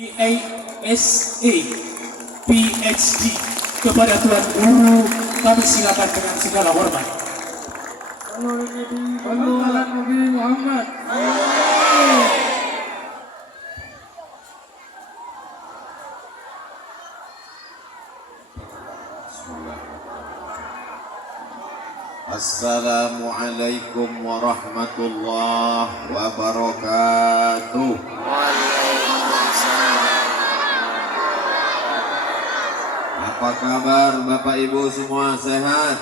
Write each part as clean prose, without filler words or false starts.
PASA PhD kepada Tuan Guru kami silakan dengan segala hormat. Sallu ala Nabi Muhammad. Assalamualaikum warahmatullahi wabarakatuh. Apa kabar Bapak Ibu semua, sehat?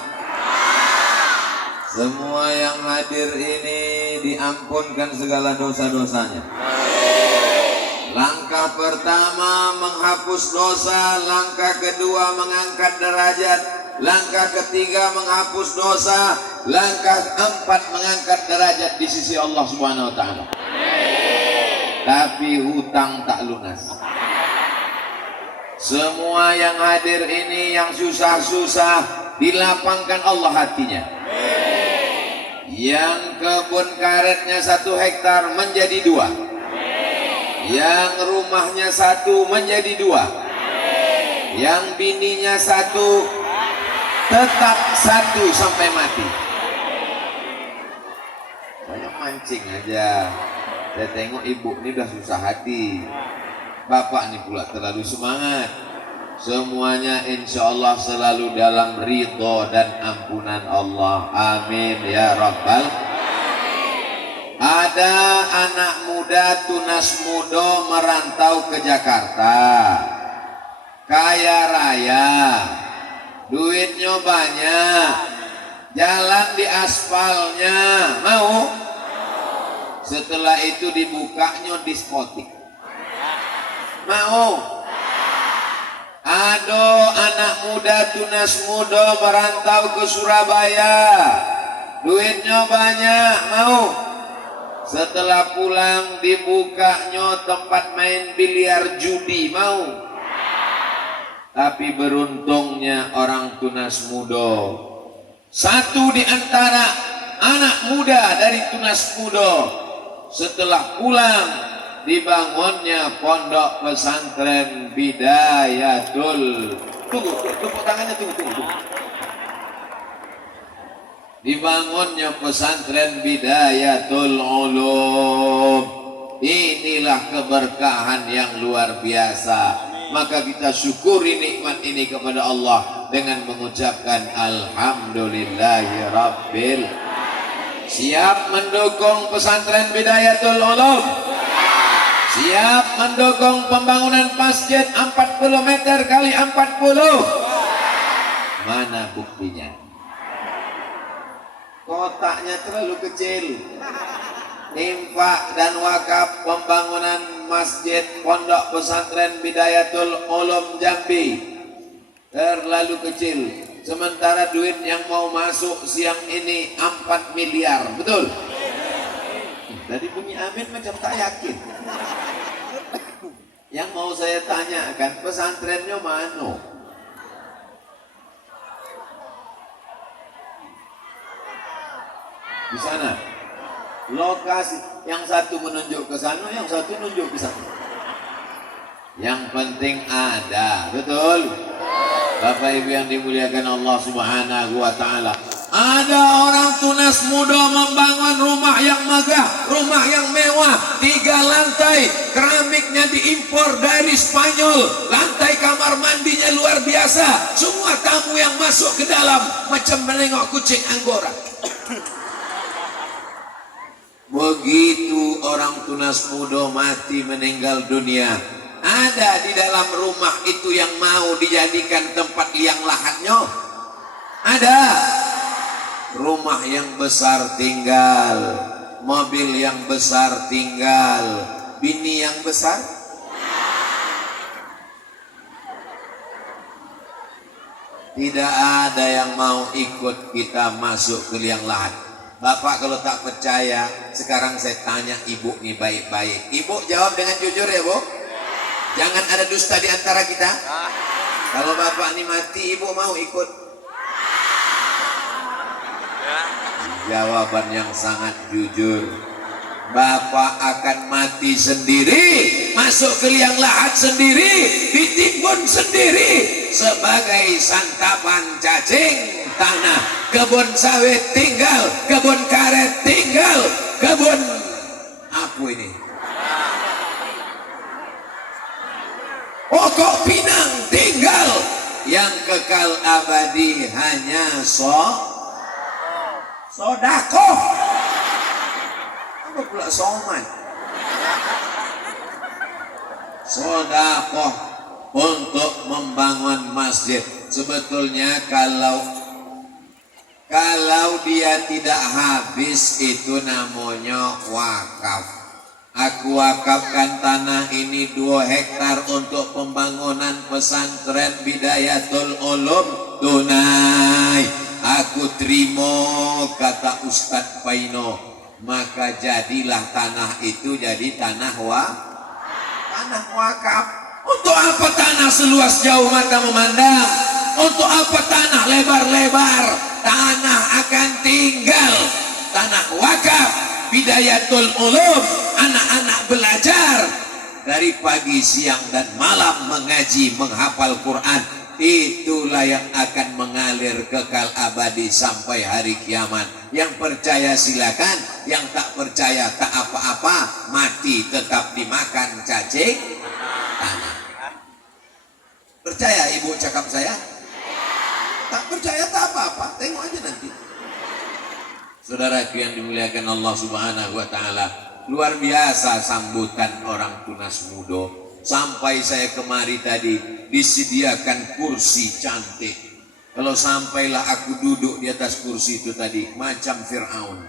Semua yang hadir ini diampunkan segala dosa-dosanya. Langkah pertama menghapus dosa, langkah kedua mengangkat derajat, langkah ketiga menghapus dosa, langkah keempat mengangkat derajat di sisi Allah Subhanahu wa taala. Tapi hutang tak lunas. Semua yang hadir ini yang susah-susah dilapangkan Allah hatinya. Yang kebun karetnya 1 hektar menjadi 2. Yang rumahnya 1 menjadi 2. Yang bininya 1 tetap 1 sampai mati. Banyak mancing aja. Saya tengok ibu ini udah susah hati, bapak ini pula terlalu semangat. Semuanya insya Allah selalu dalam ridho dan ampunan Allah. Amin ya Rabbal. Ada anak muda tunas muda merantau ke Jakarta, kaya raya, duitnya banyak, jalan di aspalnya, mau? Setelah itu dibukanya diskotik, mau? Ada anak muda tunas muda merantau ke Surabaya, duitnya banyak, mau? Setelah pulang dibukanya tempat main biliar judi, mau? Tapi beruntungnya orang tunas muda, satu di antara anak muda dari tunas muda, setelah pulang dibangunnya pondok pesantren Bidayatul. Tunggu, tepuk tangannya, tunggu. Dibangunnya pesantren Bidayatul Ulum. Inilah keberkahan yang luar biasa. Maka kita syukuri nikmat ini kepada Allah dengan mengucapkan Alhamdulillahi Rabbil. Siap mendukung pesantren Bidayatul Ulum? Siap mendukung pembangunan masjid 40 meter kali 40? Mana buktinya? Kotaknya terlalu kecil. Infak dan wakaf pembangunan masjid pondok pesantren Bidayatul Ulum Jambi terlalu kecil. Sementara duit yang mau masuk siang ini 4 miliar, betul? Tadi bunyi amin macam tak yakin. Yang mau saya tanyakan, pesantrennya mana? Di sana. Lokasi yang satu menunjuk ke sana, yang satu menunjuk ke sana. Yang penting ada, betul? Bapak Ibu yang dimuliakan Allah Subhanahu wa taala. Ada orang tunas muda membangun rumah yang megah, rumah yang mewah, 3 lantai, keramiknya diimpor dari Spanyol, lantai kamar mandinya luar biasa. Semua tamu yang masuk ke dalam macam menengok kucing Anggora. Begitu orang tunas muda mati meninggal dunia, ada di dalam rumah itu yang mau dijadikan tempat liang lahatnya? Ada. Rumah yang besar tinggal, mobil yang besar tinggal, bini yang besar? Tidak ada yang mau ikut kita masuk ke liang lahat. Bapak kalau tak percaya, sekarang saya tanya ibu nih baik-baik. Ibu jawab dengan jujur ya, Bu? Jangan ada dusta di antara kita. Kalau bapak ini mati, ibu mau ikut? Jawaban yang sangat jujur. Bapak akan mati sendiri, masuk ke liang lahat sendiri, ditimbun sendiri sebagai santapan cacing tanah. Kebun sawit tinggal, kebun karet tinggal, kebun apa ini? Pokok pinang tinggal. Yang kekal abadi hanya sodakoh. Apa pula soman? Sodakoh untuk membangun masjid. Sebetulnya kalau dia tidak habis itu namanya wakaf. Aku wakafkan tanah ini 2 hektar untuk pembangunan pesantren Bidayatul Ulum tunai. Aku terima, kata Ustadz Paino. Maka jadilah tanah itu jadi tanah wakaf. Untuk apa tanah seluas jauh mata memandang? Untuk apa tanah lebar-lebar? Tanah akan tinggal. Tanah wakaf Bidayatul Ulum, anak-anak belajar dari pagi, siang, dan malam mengaji, menghafal Quran. Itulah yang akan mengalir kekal abadi sampai hari kiamat. Yang percaya silakan, yang tak percaya tak apa-apa, mati tetap dimakan cacing tanah. Percaya ibu cakap saya? Tak percaya tak apa-apa, tengok aja nanti. Saudaraku yang dimuliakan Allah Subhanahu wa Ta'ala, luar biasa sambutan orang tunas muda. Sampai saya kemari tadi disediakan kursi cantik. Kalau sampailah aku duduk di atas kursi itu tadi macam Fir'aun.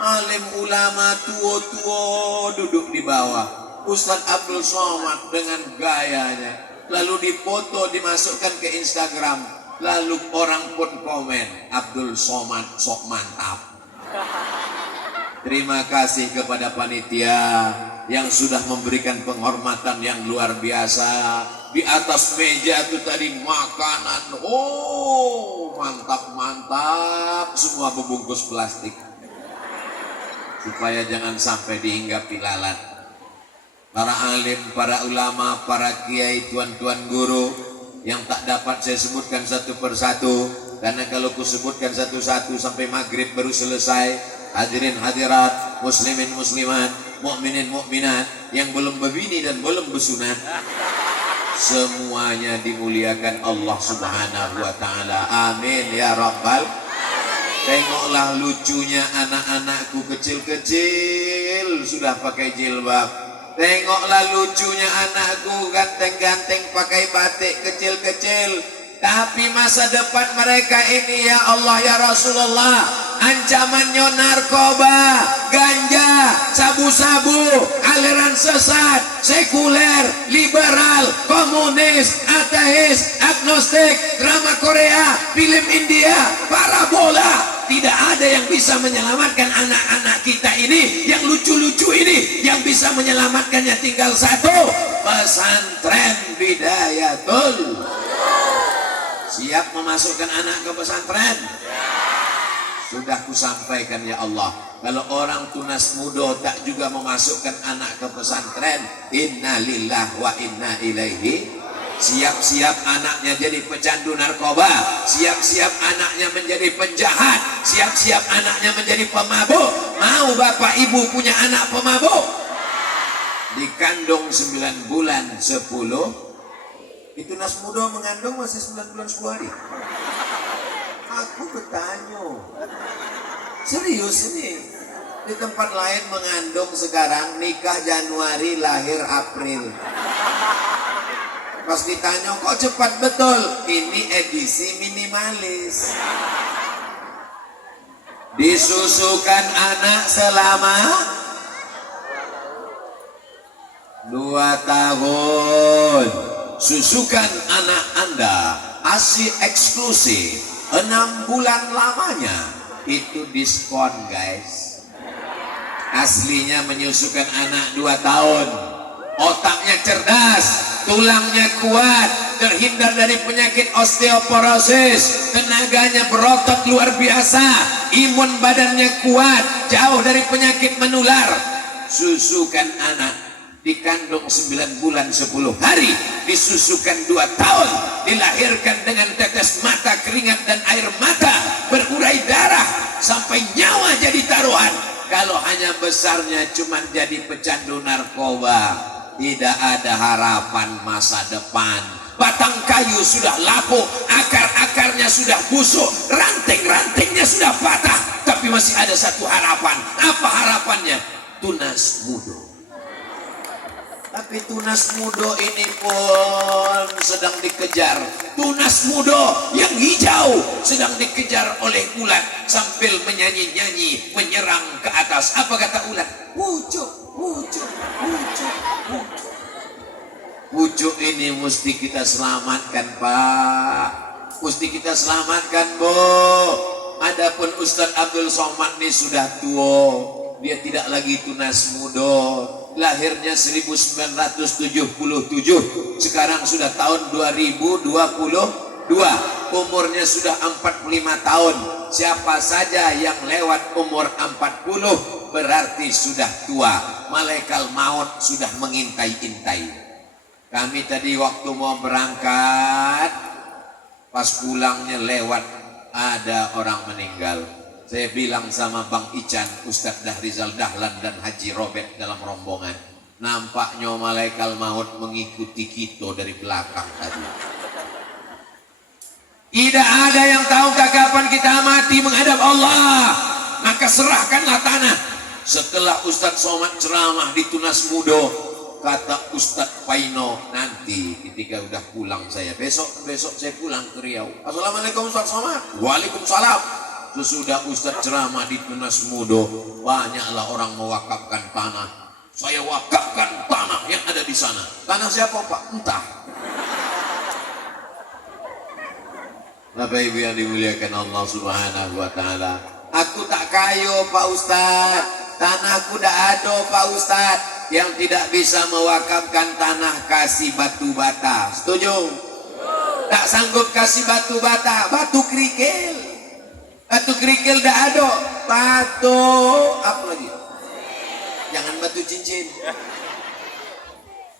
Alim ulama tua-tua duduk di bawah. Ustadz Abdul Somad dengan gayanya lalu dipoto, dimasukkan ke Instagram. Lalu orang pun komen, Abdul Somad sok mantap. Terima kasih kepada panitia yang sudah memberikan penghormatan yang luar biasa. Di atas meja itu tadi makanan, mantap-mantap, semua berbungkus plastik. Supaya jangan sampai dihinggapi lalat. Para alim, para ulama, para kiai, tuan-tuan guru, yang tak dapat saya sebutkan satu persatu, karena kalau ku sebutkan satu-satu sampai maghrib baru selesai. Hadirin hadirat, muslimin muslimat, mukminin mukminat yang belum berbini dan belum bersunat, semuanya dimuliakan Allah Subhanahu wa Ta'ala. Amin ya rabbal. Tengoklah lucunya anak-anakku kecil-kecil sudah pakai jilbab. Tengoklah lucunya anakku ganteng-ganteng pakai batik kecil-kecil. Tapi masa depan mereka ini ya Allah ya Rasulullah, ancamannya narkoba, ganja, sabu-sabu, aliran sesat, sekuler, liberal, komunis, ateis, agnostik, drama Korea, film India, parabola. Tidak ada yang bisa menyelamatkan anak-anak kita ini yang lucu-lucu ini. Yang bisa menyelamatkannya tinggal satu, pesantren Bidayatul. Siap memasukkan anak ke pesantren? Sudah kusampaikan ya Allah, kalau orang tunas muda tak juga memasukkan anak ke pesantren, inna lillahi wa inna ilaihi. Siap-siap anaknya jadi pecandu narkoba, siap-siap anaknya menjadi penjahat, siap-siap anaknya menjadi pemabuk. Mau bapak ibu punya anak pemabuk? Dikandung 9 bulan 10. Itu nas muda mengandung masih 9 bulan 10 hari. Aku bertanya, serius ini? Di tempat lain mengandung sekarang, nikah Januari, lahir April. Pas ditanya, kok cepat betul? Ini edisi minimalis. Disusukan anak selama 2 tahun. Susukan anak Anda ASI eksklusif 6 bulan lamanya. Itu diskon guys. Aslinya menyusukan anak 2 tahun. Otaknya cerdas, tulangnya kuat, terhindar dari penyakit osteoporosis, tenaganya berotot luar biasa, imun badannya kuat, jauh dari penyakit menular. Susukan anak, dikandung 9 bulan 10 hari, disusukan 2 tahun, dilahirkan dengan tetes mata, keringat dan air mata, berurai darah sampai nyawa jadi taruhan. Kalau hanya besarnya cuma jadi pecandu narkoba, tidak ada harapan masa depan. Batang kayu sudah lapuk, akar-akarnya sudah busuk, ranting-rantingnya sudah patah, tapi masih ada satu harapan. Apa harapannya? Tunas muda. Tapi tunas muda ini pun sedang dikejar. Tunas muda yang hijau sedang dikejar oleh ulat sambil menyanyi-nyanyi menyerang ke atas. Apa kata ulat? Pucuk, pucuk, pucuk, pucuk. Pucuk ini mesti kita selamatkan, Pak. Mesti kita selamatkan, Bu. Adapun Ustadz Abdul Somad ini sudah tua. Dia tidak lagi tunas muda. Lahirnya 1977, sekarang sudah tahun 2022, umurnya sudah 45 tahun. Siapa saja yang lewat umur 40 berarti sudah tua. Malaikat maut sudah mengintai-intai. Kami tadi waktu mau berangkat, pas pulangnya lewat ada orang meninggal. Saya bilang sama Bang Ican, Ustadz Dahrizal Dahlan dan Haji Robert dalam rombongan, nampaknya malaikat maut mengikuti kita dari belakang tadi. Tidak ada yang tahu kapan kita mati menghadap Allah. Maka serahkanlah tanah. Setelah Ustadz Somad ceramah di Tunas Muda, kata Ustadz Paino, nanti ketika udah pulang saya, besok saya pulang ke Riau. Assalamualaikum Ustadz Somad. Waalaikumsalam. Sesudah Ustadz ceramah di Tunas Muda, banyaklah orang mewakafkan tanah. Saya wakafkan tanah yang ada di sana. Tanah siapa, Pak? Entah. Bapak Ibu yang dimuliakan Allah Subhanahu wa taala. Aku tak kayo, Pak Ustadz. Tanahku tak ada, Pak Ustadz. Yang tidak bisa mewakafkan tanah kasih batu bata. Setuju? Tak sanggup kasih batu bata, batu kerikil. Batu kerikil dah ada, batu apa lagi? Jangan batu cincin.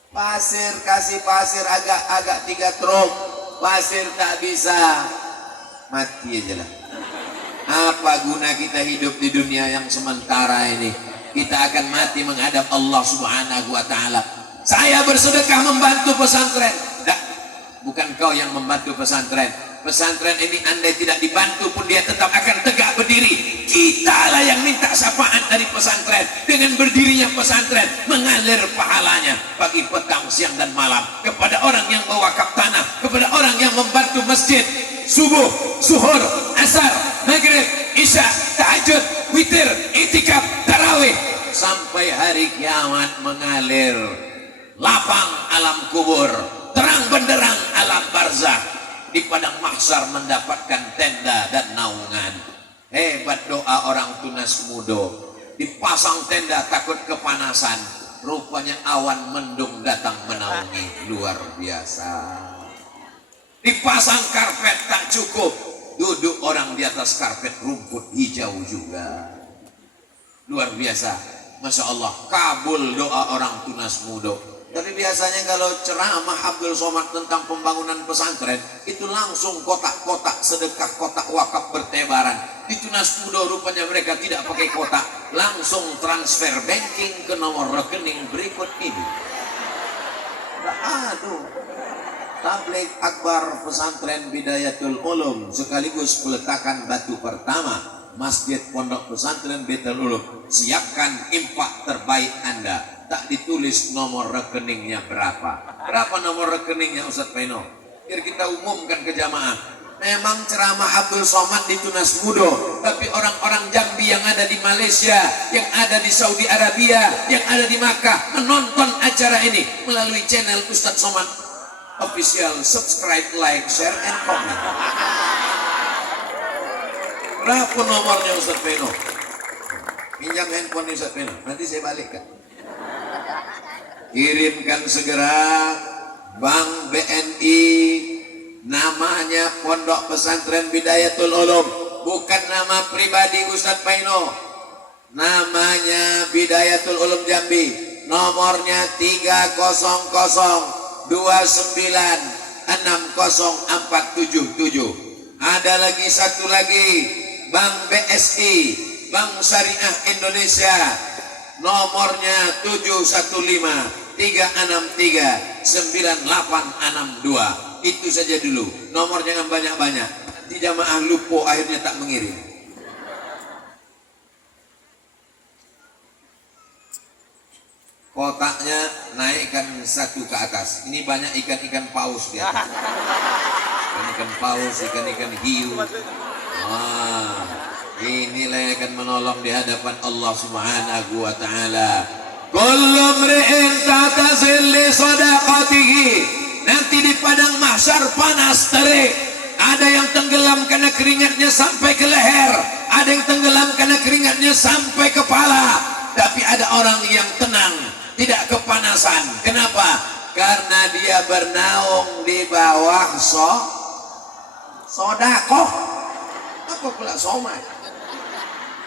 Pasir, kasih pasir agak 3 truk. Pasir tak bisa, mati aja lah. Apa guna kita hidup di dunia yang sementara ini? Kita akan mati menghadap Allah Subhanahu wa taala. Saya bersedekah membantu pesantren. Tidak, bukan kau yang membantu pesantren. Pesantren ini andai tidak dibantu pun dia tetap akan tegak berdiri. Kitalah yang minta syafaat dari pesantren. Dengan berdirinya pesantren mengalir pahalanya pagi, petang, siang dan malam kepada orang yang mewakaf tanah, kepada orang yang membantu masjid. Subuh, zuhur, asar, maghrib, isya, tahajud, witir, itikaf, tarawih, sampai hari kiamat mengalir. Lapang alam kubur, terang benderang alam barzakh. Di padang mahsyar mendapatkan tenda dan naungan. Hebat doa orang Tunas Muda. Dipasang tenda takut kepanasan, rupanya awan mendung datang menaungi. Luar biasa. Dipasang karpet tak cukup, duduk orang di atas karpet rumput hijau juga. Luar biasa. Masya Allah, kabul doa orang Tunas Muda. Tapi biasanya kalau ceramah Abdul Somad tentang pembangunan pesantren, itu langsung kotak-kotak sedekah, kotak wakaf bertebaran. Di Tunas Muda rupanya mereka tidak pakai kotak, langsung transfer banking ke nomor rekening berikut ini. Aduh, tabligh akbar pesantren Bidayatul Ulum sekaligus peletakan batu pertama Masjid Pondok Pesantren Baitul Ulum. Siapkan infak terbaik Anda. Tak ditulis nomor rekeningnya berapa. Berapa nomor rekeningnya Ustadz Paino? Biar kita umumkan ke jamaah. Memang ceramah Abdul Somad di Tunas Muda, tapi orang-orang Jambi yang ada di Malaysia, yang ada di Saudi Arabia, yang ada di Makkah menonton acara ini melalui channel Ustadz Somad Official. Subscribe, like, share, and comment. Berapa nomornya Ustadz Paino? Pinjam handphone Ustadz Paino, nanti saya balikkan. Kirimkan segera Bank BNI namanya Pondok Pesantren Bidayatul Ulum, bukan nama pribadi Ustadz Paino. Namanya Bidayatul Ulum Jambi, nomornya 309-2960-477. Ada lagi satu lagi, Bank BSI, Bank Syariah Indonesia, nomornya 715-363-9862. Itu saja dulu, nomor jangan banyak-banyak. Di jamaah lupa akhirnya tak mengirim. Kotaknya naikkan satu ke atas. Ini banyak ikan-ikan paus di atas. Ikan-ikan paus, ikan-ikan hiu. Wah, inilah yang akan menolong di hadapan Allah Subhanahu wa Ta'ala. Kullu mri'in tatasil li sadaqatihi. Nanti di padang mahsyar panas terik. Ada yang tenggelam karena keringatnya sampai ke leher, ada yang tenggelam karena keringatnya sampai kepala. Tapi ada orang yang tenang, tidak kepanasan. Kenapa? Karena dia bernaung di bawah sodakoh. Apa pula somai?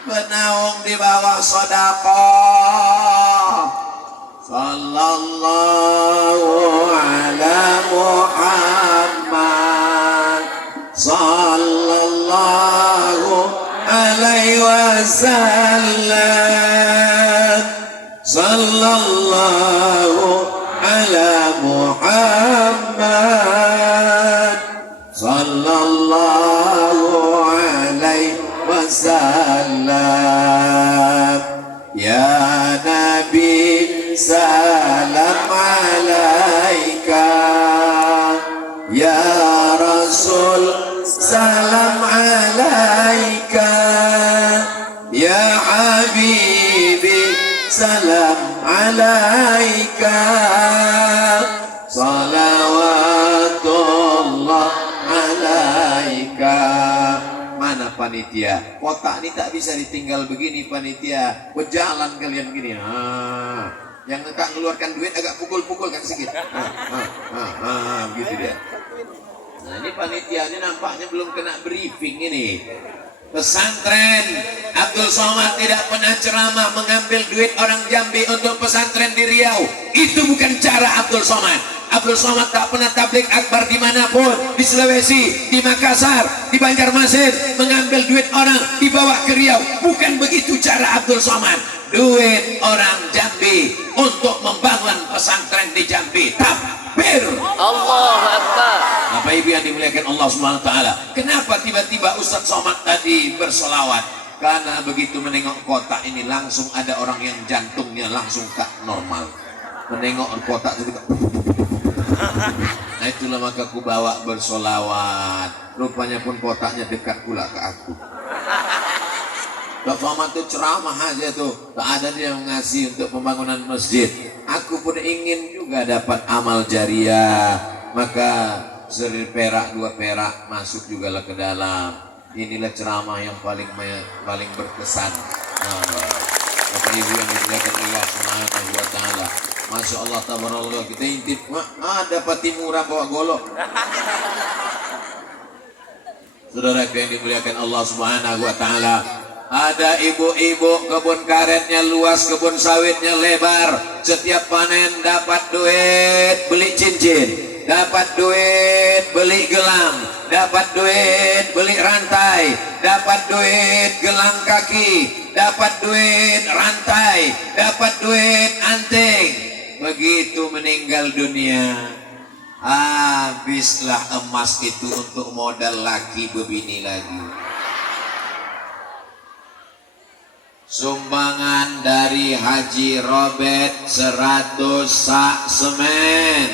Bernaung di bawah sodakoh. Sallallahu ala Muhammad, sallallahu alaihi wasallam, sallallahu ala Muhammad, sallallahu alaihi wasallam. Ya Nabi salam alaika, ya Rasul salam alaika, ya Habibi salam alaika, salawatullah alaika. Mana panitia? Kotak ini tak bisa ditinggal begini panitia. Berjalan kalian begini. Yang tak mengeluarkan duit agak pukul-pukul kan sedikit. Begitu dia. Nah ini panitianya nampaknya belum kena briefing ini. Pesantren Abdul Somad tidak pernah ceramah mengambil duit orang Jambi untuk pesantren di Riau. Itu bukan cara Abdul Somad. Abdul Somad tak pernah tablik akbar dimanapun, di Sulawesi, di Makassar, di Banjarmasin, mengambil duit orang dibawa ke Riau. Bukan begitu cara Abdul Somad. Duit orang Jambi untuk membangun pesantren di Jambi. Takbir, Allahu Akbar. Bapak Ibu yang dimuliakan Allah Subhanahu wa Ta'ala, kenapa tiba-tiba Ustadz Somad tadi bersolawat? Karena begitu menengok kotak ini langsung ada orang yang jantungnya langsung tak normal. Menengok kotak itu. Nah itulah maka aku bawa bersolawat. Rupanya pun kotaknya dekat pula ke aku. Dok Somad tuh ceramah aja tuh, tak ada dia yang ngasih untuk pembangunan masjid. Aku pun ingin juga dapat amal jariah, maka 1 perak 2 perak masuk juga lah ke dalam. Inilah ceramah yang paling berkesan. Bapak Ibu yang dimuliakan Allah Subhanahu wa Ta'ala, Masya Allah, tabarakallah, kita intip, ada pati murah bawa golok. Saudara yang dimuliakan Allah Subhanahu wa Ta'ala, ada ibu-ibu kebun karetnya luas, kebun sawitnya lebar. Setiap panen dapat duit beli cincin, dapat duit beli gelang, dapat duit beli rantai, dapat duit gelang kaki, dapat duit rantai, dapat duit anting. Begitu meninggal dunia, habislah emas itu untuk modal laki bebini lagi. Sumbangan dari Haji Robert 100 sak semen.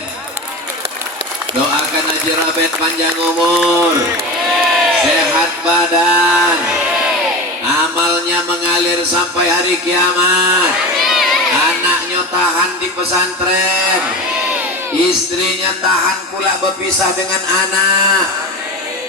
Doakan Haji Robert panjang umur, sehat badan, amalnya mengalir sampai hari kiamat, anaknya tahan di pesantren, istrinya tahan pula berpisah dengan anak.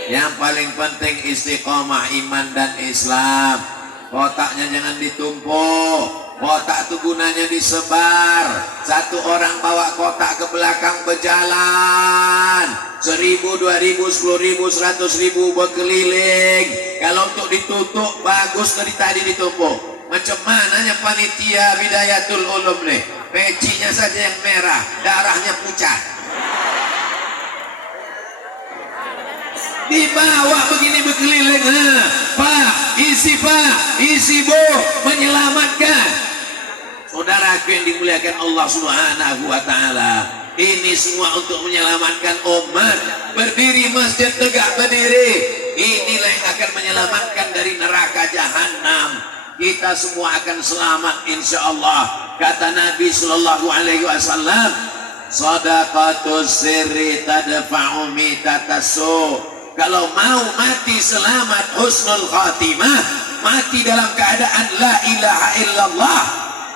Yang paling penting istiqomah iman dan Islam. Kotaknya jangan ditumpuk, Kotak itu gunanya disebar. Satu orang bawa kotak ke belakang berjalan. 1.000, 2.000, 10.000, 100.000 berkeliling. Kalau untuk ditutup bagus dari tadi ditumpuk. Macam mananya panitia Bidayatul Ulum nih? Pecinya saja yang merah, darahnya pucat. Dibawa begini berkeliling. Pak, isi bu, menyelamatkan. Saudaraku yang dimuliakan Allah Subhanahu wa Ta'ala, ini semua untuk menyelamatkan umat. Berdiri masjid tegak berdiri, inilah yang akan menyelamatkan dari neraka jahanam. Kita semua akan selamat insya Allah. Kata Nabi Sallallahu Alaihi Wasallam, sadaqatus sirri tadfa'u mitatasu. Kalau mau mati selamat husnul khatimah, mati dalam keadaan la ilaha illallah,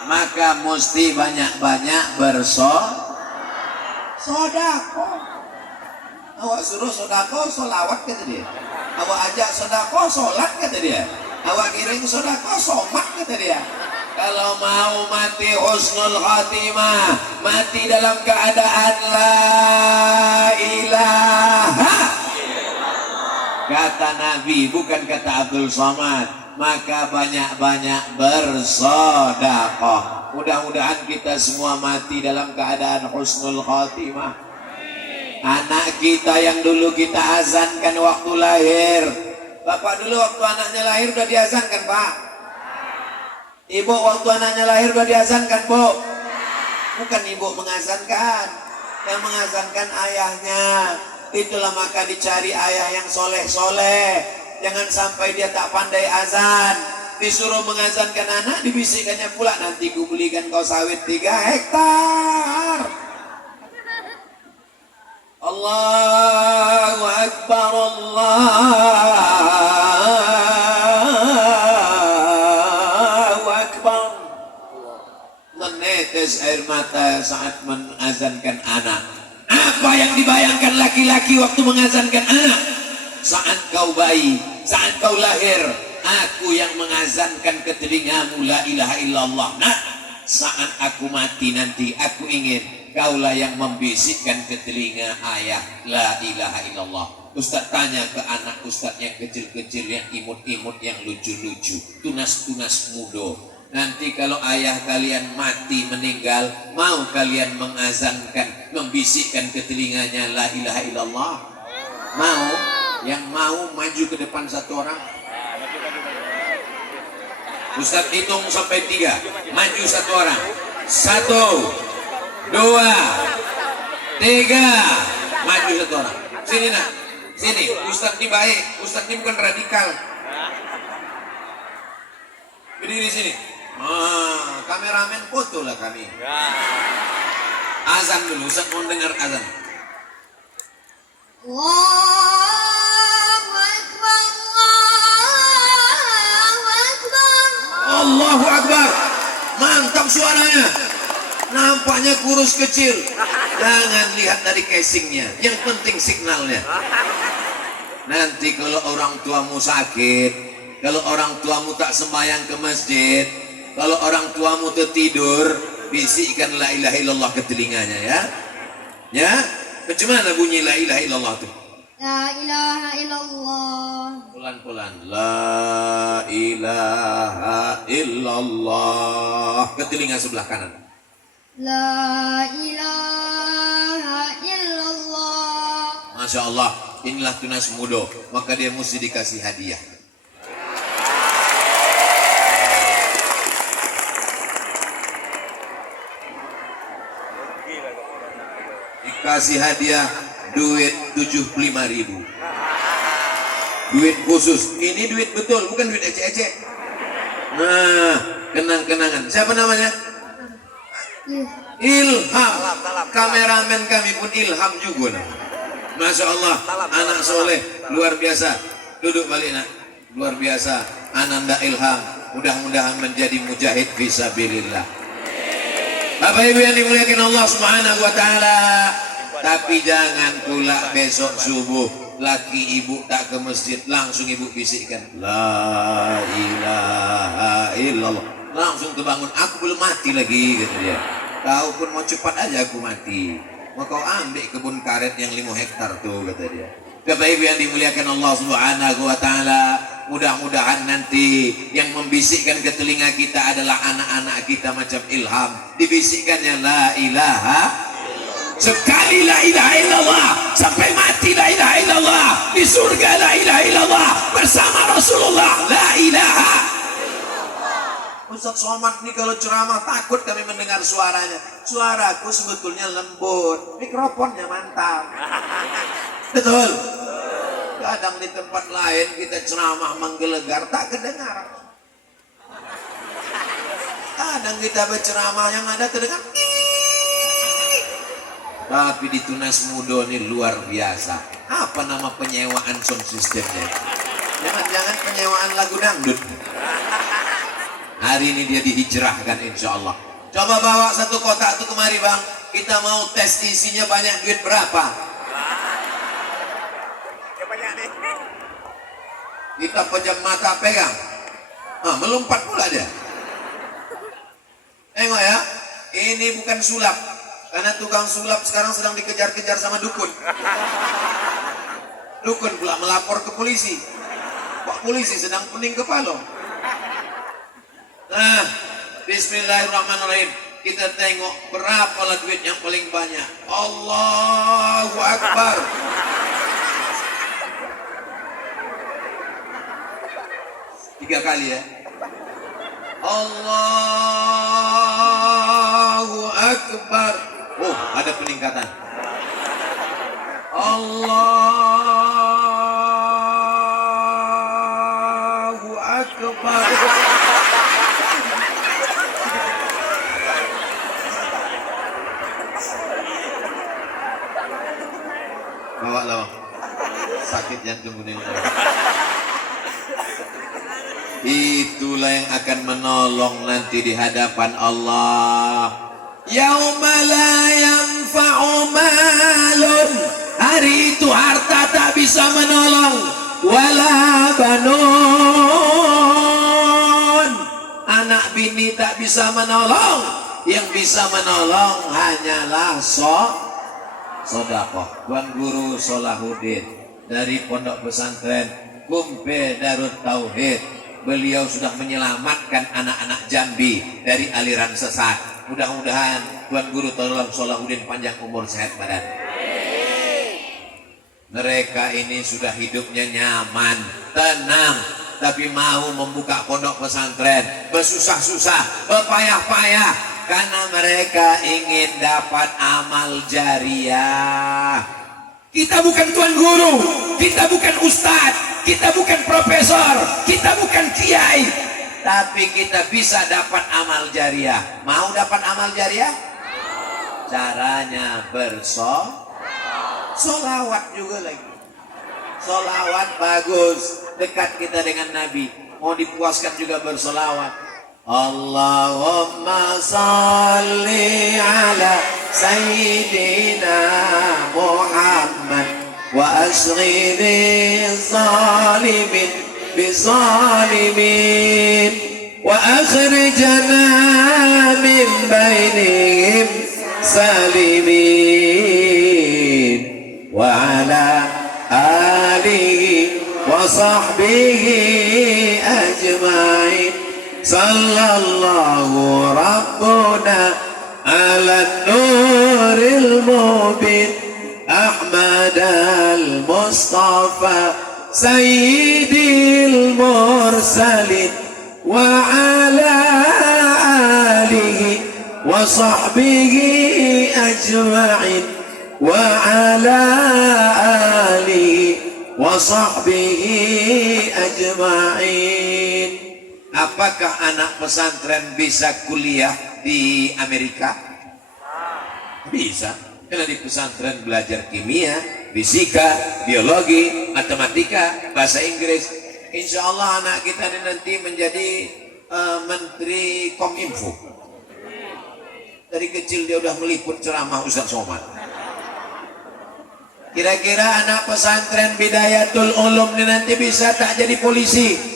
maka mesti banyak-banyak bersodako. Awak suruh sodako, solawat kata dia. Awak ajak sodako, solat kata dia. Awak kirim sodako, somat kata dia. Kalau mau mati husnul khatimah, mati dalam keadaan la ilaha, kata Nabi, bukan kata Abdul Somad, maka banyak-banyak bersedekah. Mudah-mudahan kita semua mati dalam keadaan husnul khatimah. Anak kita yang dulu kita azankan waktu lahir, Bapak dulu waktu anaknya lahir udah diazankan, Pak? Ibu waktu anaknya lahir udah diazankan, Bu? Bukan ibu mengazankan, yang mengazankan ayahnya. Itulah maka dicari ayah yang soleh-soleh. Jangan sampai dia tak pandai azan, disuruh mengazankan anak, dibisikkannya pula, nanti ku belikan kau sawit 3 hektar. Allahu Akbar, Allahu Akbar. Menetes air mata saat mengazankan anak. Apa yang dibayangkan laki-laki waktu mengazankan anak? Saat kau bayi, saat kau lahir, aku yang mengazankan ke telingamu la ilaha illallah. Nah, saat aku mati nanti, aku ingin kaulah yang membisikkan ke telinga ayah la ilaha illallah. Ustaz tanya ke anak Ustaz yang kecil-kecil, yang imut-imut, yang lucu-lucu, tunas-tunas muda. Nanti kalau ayah kalian mati meninggal, mau kalian mengazankan, membisikkan ke telinganya la ilaha illallah? Mau? Yang mau maju ke depan satu orang. Ustaz hitung sampai 3, maju satu orang. 1, 2, 3, maju satu orang. Sini nak, sini. Ustaz ini baik, Ustaz ini bukan radikal. Berdiri sini. Kameramen foto lah kami. Azan dulu, Ustaz mau dengar azan. Allahu Akbar. Mantap suaranya. Nampaknya kurus kecil. Jangan lihat dari casingnya, yang penting signalnya. Nanti kalau orang tuamu sakit, kalau orang tuamu tak sembahyang ke masjid, kalau orang tuamu tertidur, bisikkan la ilaha illallah ke telinganya ya. Ya, bagaimana bunyi la ilaha illallah itu? La ilaha illallah. Pelan-pelan. La ilaha illallah ke telinga sebelah kanan. La ilaha illallah. Masya Allah, inilah tunas muda, maka dia mesti dikasih hadiah. Dikasih hadiah duit 75.000. Duit khusus. Ini duit betul, bukan duit ecek-ecek. Nah, kenang-kenangan. Siapa namanya? Ilham. Kameramen kami pun Ilham juga. Masya Allah, anak soleh luar biasa. Duduk balik nak. Luar biasa. Ananda Ilham. Mudah-mudahan menjadi mujahid fisabilillah. Bapak Ibu yang dimuliakan Allah Subhanahu wa Ta'ala. Tapi jangan pula besok subuh laki ibu tak ke masjid, langsung ibu bisikkan la ilaha illallah. Langsung terbangun, aku belum mati lagi, kata dia. Kau pun mau cepat aja aku mati. Mau kau ambil kebun karet yang 5 hektar tuh, kata dia. Bapak Ibu yang dimuliakan Allah Subhanahu wa taala, mudah-mudahan nanti yang membisikkan ke telinga kita adalah anak-anak kita macam ilham. Dibisikkannya la ilaha, sekali la ilaha illallah, sampai mati la ilaha illallah, di surga la ilaha illallah, bersama Rasulullah la ilaha. Ustaz Somad nih kalau ceramah takut kami mendengar suaranya. Suaraku sebetulnya lembut, mikrofonnya mantap. Betul. Kadang di tempat lain kita ceramah menggelegar tak kedengar. Kadang kita berceramah yang ada kedengar. Tapi di Tunas Mudo ini luar biasa. Apa nama penyewaan sound systemnya? Jangan-jangan penyewaan lagu dangdut. Hari ini dia dihijrahkan insya Allah. Coba bawa satu kotak itu kemari bang. Kita mau tes isinya banyak, duit berapa? Kita pejam mata pegang. Melompat pula dia. Tengok ya. Ini bukan sulap. Karena tukang sulap sekarang sedang dikejar-kejar sama dukun. Dukun pula melapor ke polisi. Pak polisi sedang pening kepala. Nah, bismillahirrahmanirrahim. Kita tengok berapalah duit yang paling banyak. Allahu Akbar. Tiga kali ya. Allahu Akbar. Oh, ada peningkatan. Allahu Akbar. Bawa lo. Sakit jantung nih. Itulah yang akan menolong nanti di hadapan Allah. Yauma la yanfa'u malun. Hari itu harta tak bisa menolong. Wala banun. Anak bini tak bisa menolong. Yang bisa menolong hanyalah sedekah. Tuan Guru Solahuddin dari Pondok Pesantren Gumpe Darut Tauhid. Beliau sudah menyelamatkan anak-anak Jambi dari aliran sesat. Mudah-mudahan Tuan Guru tolong Solahuddin panjang umur sehat badan. Mereka ini sudah hidupnya nyaman, tenang, tapi mau membuka pondok pesantren, bersusah-susah, berpayah-payah, karena mereka ingin dapat amal jariah. Kita bukan Tuan Guru, kita bukan ustadz, kita bukan profesor, kita bukan kiai, tapi kita bisa dapat amal jariah. Mau dapat amal jariah? Caranya solawat juga lagi. Solawat bagus, dekat kita dengan Nabi. Mau dipuaskan juga bersolawat. Allahumma salli ala Sayyidina Muhammad wa asghini zalimin bizalimin wa akhrijana min bainihim salimin wa ala alihi wa sahbihi ajma'in. Sallallahu rabbuna ala nuril mubin Ahmad al-Mustafa Sayyidil Mursalin wa ala alihi wa sahbihi ajma'in wa ala alihi wa sahbihi ajma'in. Apakah anak pesantren bisa kuliah di Amerika? Bisa. Karena di pesantren belajar kimia, fisika, biologi, matematika, bahasa Inggris. Insya Allah anak kita ini nanti menjadi menteri Kominfo. Dari kecil dia udah meliput ceramah Ustaz Somad. Kira-kira anak pesantren Bidayatul Ulum ini nanti bisa tak jadi polisi?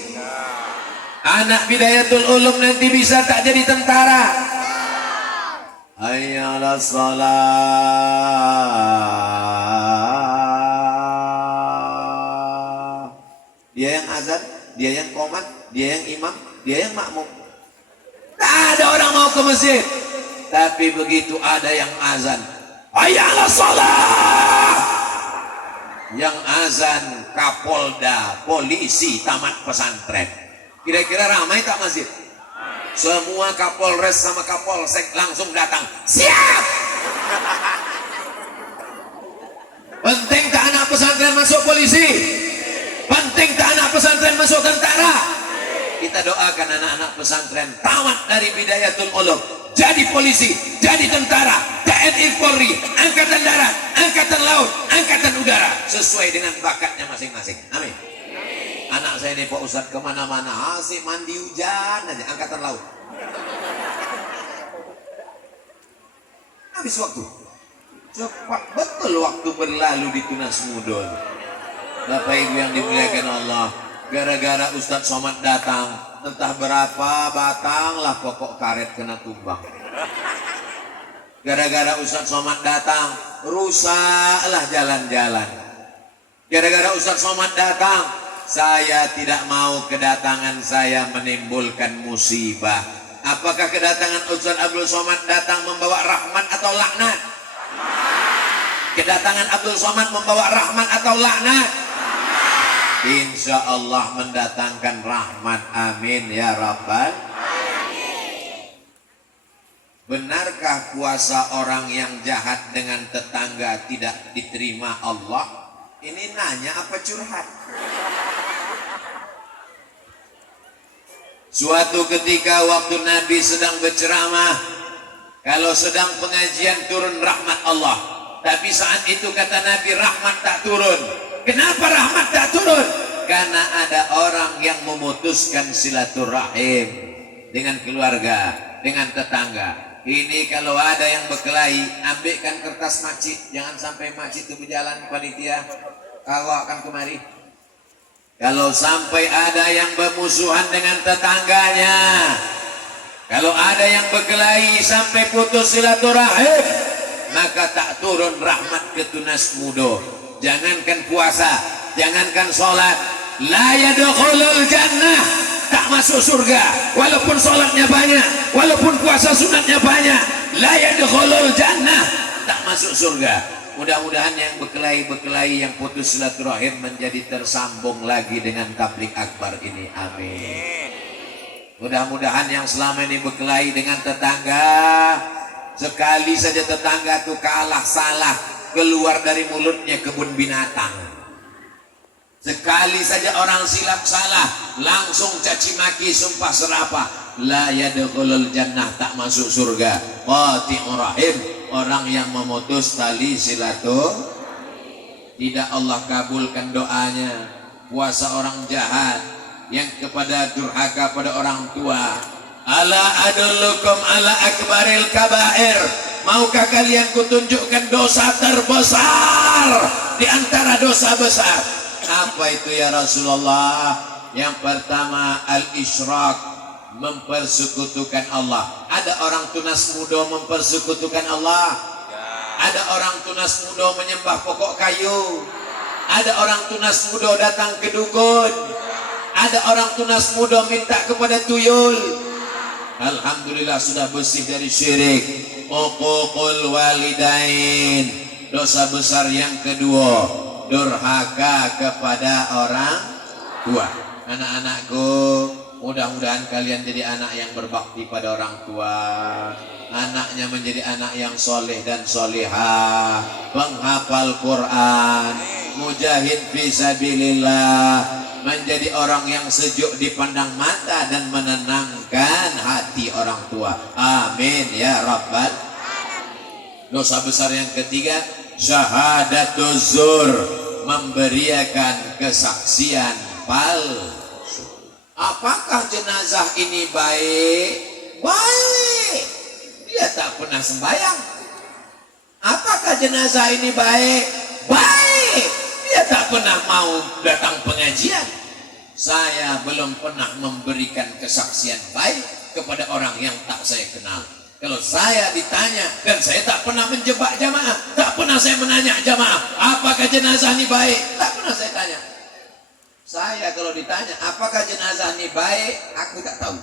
Anak Bidayatul Ulum nanti bisa tak jadi tentara. Hayya 'alas shalah. Dia yang azan, dia yang qomat, dia yang imam, dia yang makmum. Tak ada orang mau ke masjid. Tapi begitu ada yang azan, hayya 'alas shalah. Yang azan Kapolda, polisi, tamat pesantren. Kira-kira ramai tak masjid? Semua Kapolres sama Kapolsek langsung datang. Siap! Penting tak anak pesantren masuk polisi? Penting tak anak pesantren masuk tentara? Kita doakan anak-anak pesantren tamat dari Bidayatul Ulum, jadi polisi, jadi tentara, TNI Polri, Angkatan Darat, Angkatan Laut, Angkatan Udara, sesuai dengan bakatnya masing-masing. Amin. Anak saya ini Pak Ustadz kemana-mana asik mandi hujan aja, Angkatan Laut. Habis waktu. Cepat betul waktu berlalu di Tunas Mudo. Bapak Ibu yang dimuliakan Allah, gara-gara Ustadz Somad datang, entah berapa batang lah pokok karet kena tumbang. Gara-gara Ustadz Somad datang, rusaklah jalan-jalan. Gara-gara Ustadz Somad datang, saya tidak mau kedatangan saya menimbulkan musibah. Apakah kedatangan Ustadz Abdul Somad datang membawa rahmat atau laknat? Kedatangan Abdul Somad membawa rahmat atau laknat? Insya Allah mendatangkan rahmat. Amin ya Rabbal. Benarkah puasa orang yang jahat dengan tetangga tidak diterima Allah? Ini nanya apa curhat? Suatu ketika waktu Nabi sedang berceramah, kalau sedang pengajian turun rahmat Allah. Tapi saat itu kata Nabi rahmat tak turun. Kenapa rahmat tak turun? Karena ada orang yang memutuskan silaturahim dengan keluarga, dengan tetangga. Ini kalau ada yang berkelahi, ambilkan kertas makcik. Jangan sampai makcik itu berjalan panitia. Kawakan kemari. Kalau sampai ada yang bermusuhan dengan tetangganya, kalau ada yang berkelahi sampai putus silaturahim, maka tak turun rahmat ke Tunas Mudo. Jangankan puasa, jangankan sholat, la yadkhulul jannah, tak masuk surga. Walaupun sholatnya banyak, walaupun puasa sunatnya banyak, la yadkhulul jannah, tak masuk surga. Mudah-mudahan yang berkelahi yang putus silaturahim menjadi tersambung lagi dengan tabligh akbar ini. Amin. Mudah-mudahan yang selama ini berkelahi dengan tetangga, sekali saja tetangga itu kalah salah, keluar dari mulutnya kebun binatang. Sekali saja orang silap salah, langsung caci maki, sumpah serapah. La yadkhulul jannah, tak masuk surga. Qati'ur rahim, orang yang memutus tali silaturahim, tidak Allah kabulkan doanya. Puasa orang jahat yang kepada durhaka pada orang tua. Ala adullukum ala akbaril kabair, maukah kalian kutunjukkan dosa terbesar di antara dosa besar? Apa itu ya Rasulullah? Yang pertama al-isyrak, mempersekutukan Allah. Ada orang Tunas Mudo mempersekutukan Allah? Ada orang Tunas Mudo menyembah pokok kayu? Ada orang Tunas Mudo datang ke dukun? Ada orang Tunas Mudo minta kepada tuyul? Alhamdulillah sudah bersih dari syirik. Uququl walidain, dosa besar yang kedua, durhaka kepada orang tua. Anak-anakku, mudah-mudahan kalian jadi anak yang berbakti pada orang tua. Anaknya menjadi anak yang soleh dan solehah, penghafal Quran, mujahid fisabilillah, menjadi orang yang sejuk dipandang mata dan menenangkan hati orang tua. Amin ya Rabbal. Dosa besar yang ketiga, syahadatuz zur, memberiakan kesaksian palsu. Apakah jenazah ini baik? Baik. Dia tak pernah sembahyang. Apakah jenazah ini baik? Baik. Dia tak pernah mau datang pengajian. Saya belum pernah memberikan kesaksian baik kepada orang yang tak saya kenal. Kalau saya ditanya, dan saya tak pernah menjebak jamaah, tak pernah saya menanya jamaah, apakah jenazah ini baik? Tak pernah saya tanya. Saya kalau ditanya, apakah jenazah ini baik? Aku tak tahu.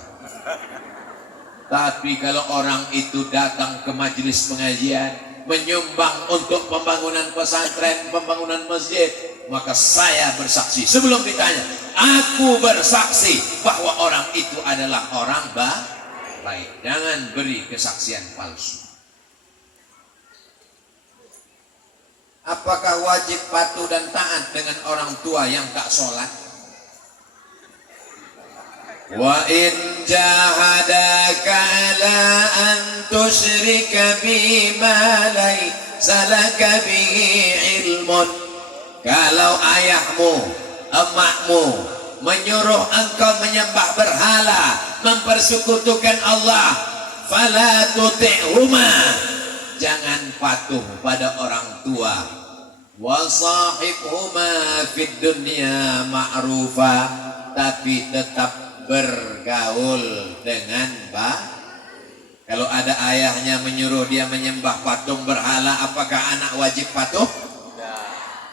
Tapi kalau orang itu datang ke majelis pengajian, menyumbang untuk pembangunan pesantren, pembangunan masjid, maka saya bersaksi. Sebelum ditanya, aku bersaksi bahwa orang itu adalah orang baik. Jangan beri kesaksian palsu. Apakah wajib patuh dan taat dengan orang tua yang tak sholat? Wa in jahadaka ala an tusyrika bima laysa laka bihi ilmun. Kalau ayahmu, emakmu menyuruh engkau menyembah berhala, mempersekutukan Allah, fala tuti'huma, jangan patuh pada orang tua. Wa sahibhuma fid dunya ma'rufa, tapi tetap bergaul dengan baik. Kalau ada ayahnya menyuruh dia menyembah patung berhala, apakah anak wajib patuh?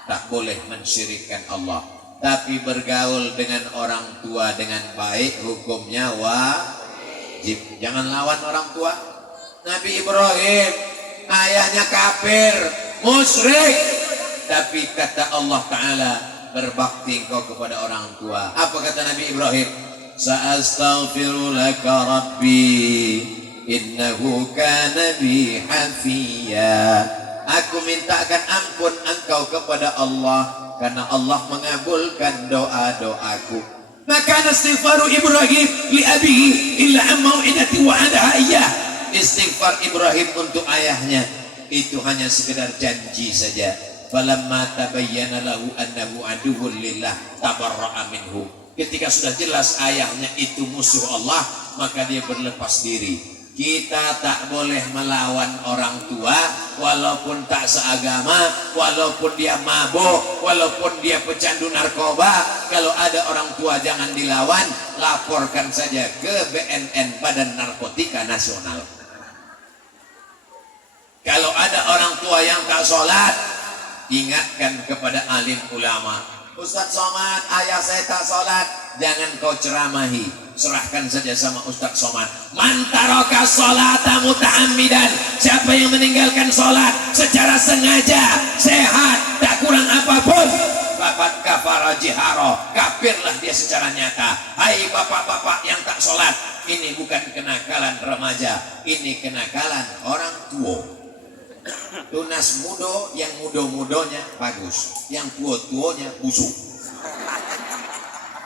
Tak boleh mensyirikkan Allah. Tapi bergaul dengan orang tua dengan baik, hukumnya wajib. Jangan lawan orang tua. Nabi Ibrahim, ayahnya kafir, musyrik, tapi kata Allah Ta'ala, berbakti engkau kepada orang tua. Apa kata Nabi Ibrahim? Sa'astaghfiru laka rabbi innahu kana bi hafiya. Aku mintakan ampun engkau kepada Allah karena Allah mengabulkan doa-doaku. Maka istighfaru Ibrahim li abihi illa an mau'idati wa'adaha iyyah. Istighfar Ibrahim untuk ayahnya itu hanya sekedar janji saja. Falamma tabayyana lahu annahu aduwwun lillah tabarra'a minhu. Ketika sudah jelas ayahnya itu musuh Allah, maka dia berlepas diri. Kita tak boleh melawan orang tua, walaupun tak seagama, walaupun dia mabuk, walaupun dia pecandu narkoba. Kalau ada orang tua jangan dilawan, laporkan saja ke BNN, Badan Narkotika Nasional. Kalau ada orang tua yang tak sholat, ingatkan kepada alim ulama. Ustadz Somad, ayah saya tak sholat, jangan kau ceramahi, serahkan saja sama Ustadz Somad. Man taraka sholata muta'ammidan, siapa yang meninggalkan sholat secara sengaja, sehat, tak kurang apapun, bapak kafara jiharo, kafirlah dia secara nyata. Hai bapak-bapak yang tak sholat, ini bukan kenakalan remaja, ini kenakalan orang tua. Tunas mudo, yang mudo-mudonya bagus, yang tua-tuanya busuk.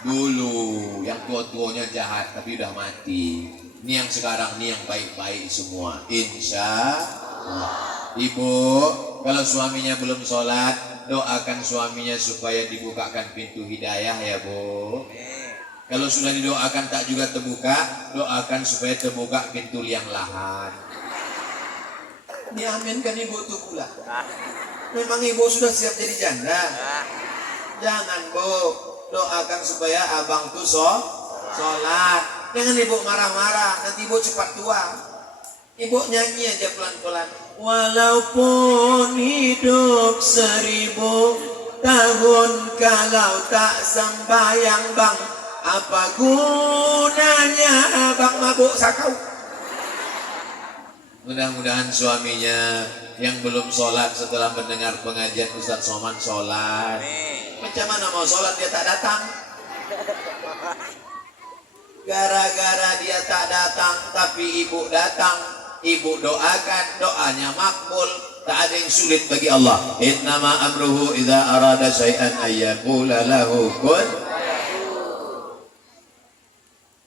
Dulu yang tua-tuanya jahat tapi udah mati. Ini yang sekarang, ini yang baik-baik semua, insya Allah. Ibu, kalau suaminya belum sholat, doakan suaminya supaya dibukakan pintu hidayah ya Bu. Kalau sudah didoakan tak juga terbuka, doakan supaya terbuka pintu liang lahat. Diaminkan ibu itu pula. Memang ibu sudah siap jadi janda. Jangan Bu, doakan supaya abang tuh sholat. Jangan ibu marah-marah, nanti ibu cepat tua. Ibu nyanyi aja pelan-pelan. Walaupun hidup 1000 tahun, kalau tak sembahyang bang, apa gunanya abang mabuk sakau? Mudah-mudahan suaminya yang belum sholat setelah mendengar pengajian Ustadz Somad sholat. Macam mana mau sholat dia tak datang? Gara-gara dia tak datang tapi ibu datang, ibu doakan, doanya makbul. Tak ada yang sulit bagi Allah. Innama amruhu idza arada syai'an ayyaqula lahu kun.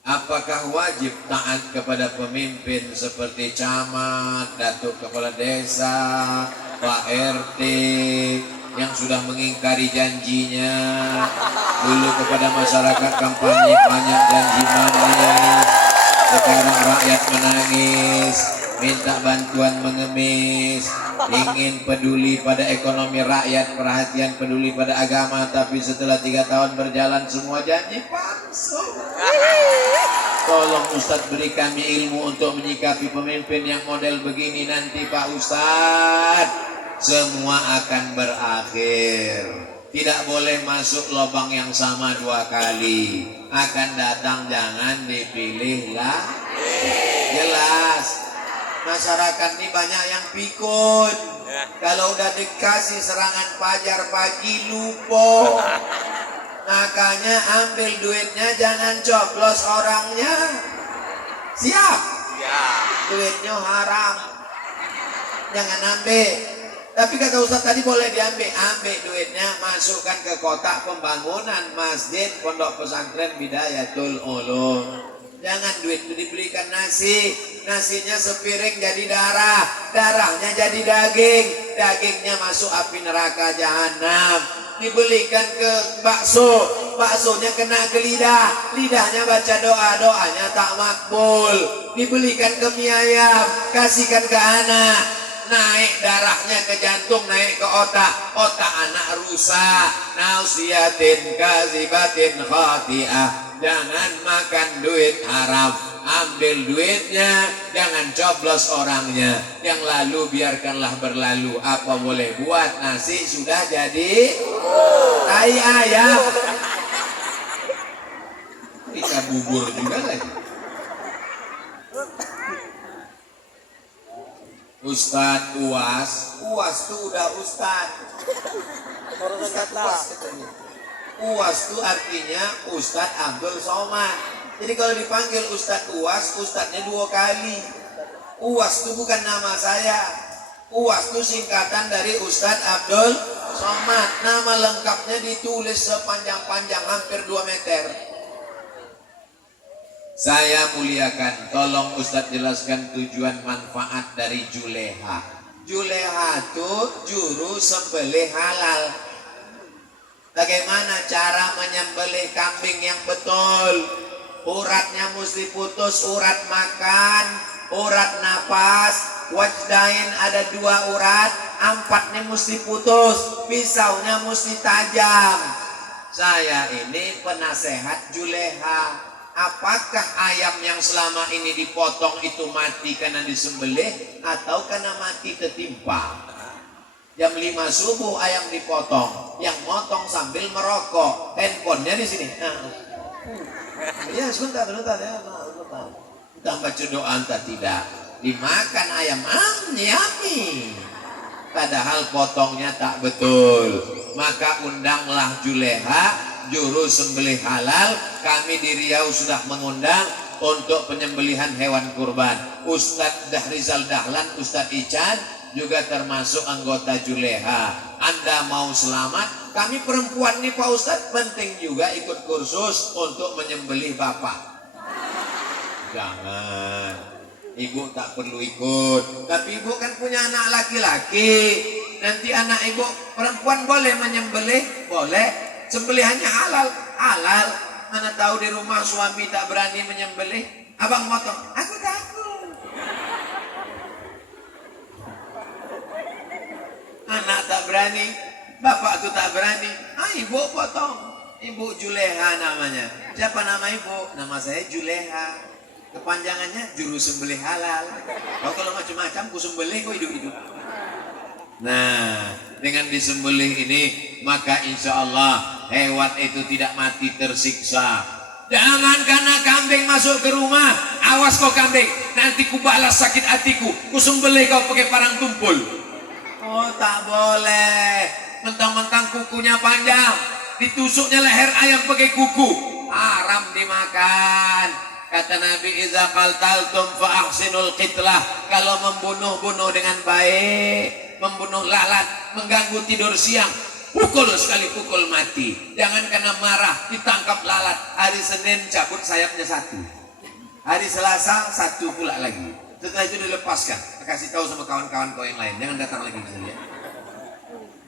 Apakah wajib taat kepada pemimpin seperti camat, datuk kepala desa, Pak RT yang sudah mengingkari janjinya? Dulu kepada masyarakat kampanye banyak janji manis, sekarang rakyat menangis, minta bantuan mengemis, ingin peduli pada ekonomi rakyat, perhatian peduli pada agama, tapi setelah 3 tahun berjalan semua janji palsu. Tolong Ustadz beri kami ilmu untuk menyikapi pemimpin yang model begini nanti Pak Ustadz. Semua akan berakhir. Tidak boleh masuk lubang yang sama 2 kali. Akan datang jangan dipilih lah. Jelas. Masyarakat ini banyak yang pikun. Kalau udah dikasih serangan fajar pagi lupa. Makanya ambil duitnya, jangan coblos orangnya. Siap? Duitnya haram. Jangan ambil. Tapi kata Ustaz tadi boleh diambil. Ambil duitnya, masukkan ke kotak pembangunan masjid, pondok pesantren Bidayatul Ulum. Jangan duit itu dibelikan nasi. Nasinya sepiring jadi darah. Darahnya jadi daging. Dagingnya masuk api neraka jahanam. Dibelikan ke bakso. Baksonya kena ke lidah. Lidahnya baca doa. Doanya tak makbul. Dibelikan ke mie ayam. Kasihkan ke anak. Naik darahnya ke jantung, naik ke otak. Otak anak rusak. Nausiatin kazibatin khati'ah. Jangan makan duit haram. Ambil duitnya, jangan coblos orangnya. Yang lalu biarkanlah berlalu. Apa boleh buat, nasi sudah jadi tai ayam. Kita bubur juga lagi. Ustadz UAS, UAS tuh udah Ustadz. Ustadz UAS katanya. UAS tuh artinya Ustadz Abdul Somad. Jadi kalau dipanggil Ustadz UAS, Ustadznya 2 kali. UAS tuh bukan nama saya. UAS tuh singkatan dari Ustadz Abdul Somad. Nama lengkapnya ditulis sepanjang-panjang hampir 2 meter. Saya muliakan, tolong Ustadz jelaskan tujuan manfaat dari juleha. Juleha itu juru sembelih halal. Bagaimana cara menyembelih kambing yang betul? Uratnya mesti putus, urat makan, urat napas, wajdain ada 2 urat, 4-nya mesti putus, pisaunya mesti tajam. Saya ini penasehat juleha. Apakah ayam yang selama ini dipotong itu mati karena disembelih atau karena mati tertimpa? Jam 5 subuh ayam dipotong, yang motong sambil merokok, handphonenya di sini. Ya sebentar ya, entah baca doa entah tidak. Dimakan ayam, yummy. Padahal potongnya tak betul. Maka undanglah juleha, juru sembelih halal. Kami di Riau sudah mengundang untuk penyembelihan hewan kurban. Ustadz Dahrizal Dahlan, Ustadz Ican juga termasuk anggota juleha. Anda mau selamat, kami perempuan nih Pak Ustadz, penting juga ikut kursus untuk menyembelih bapak. Jangan, ibu tak perlu ikut. Tapi ibu kan punya anak laki-laki. Nanti anak ibu perempuan boleh menyembelih? Boleh. Sembelihannya halal, halal. Mana tahu di rumah suami tak berani menyembelih, abang motong, aku takut. Anak tak berani, bapak tuh tak berani. Ibu potong, ibu juleha namanya. Siapa nama ibu? Nama saya juleha. Kepanjangannya juru sembelih halal. Kalau macam-macam ku sembelih kok hidup-hidup. Nah, dengan disembelih ini maka insya Allah hewan itu tidak mati tersiksa. Jangan karena kambing masuk ke rumah, awas kau kambing, nanti ku balas sakit hatiku, ku sembelih kau pakai parang tumpul. Oh tak boleh. Mentang-mentang kukunya panjang, ditusuknya leher ayam pakai kuku, haram dimakan. Kata Nabi, iza qaltaltum fa ahsinul qitlah. Kalau membunuh dengan baik, membunuh lalat, mengganggu tidur siang, pukul sekali, pukul mati. Jangan karena marah ditangkap lalat, hari Senin cabut sayapnya 1, hari Selasa 1 pula lagi. Setelah itu dilepaskan, kasih tahu sama kawan-kawan kau yang lain, jangan datang lagi ke sini.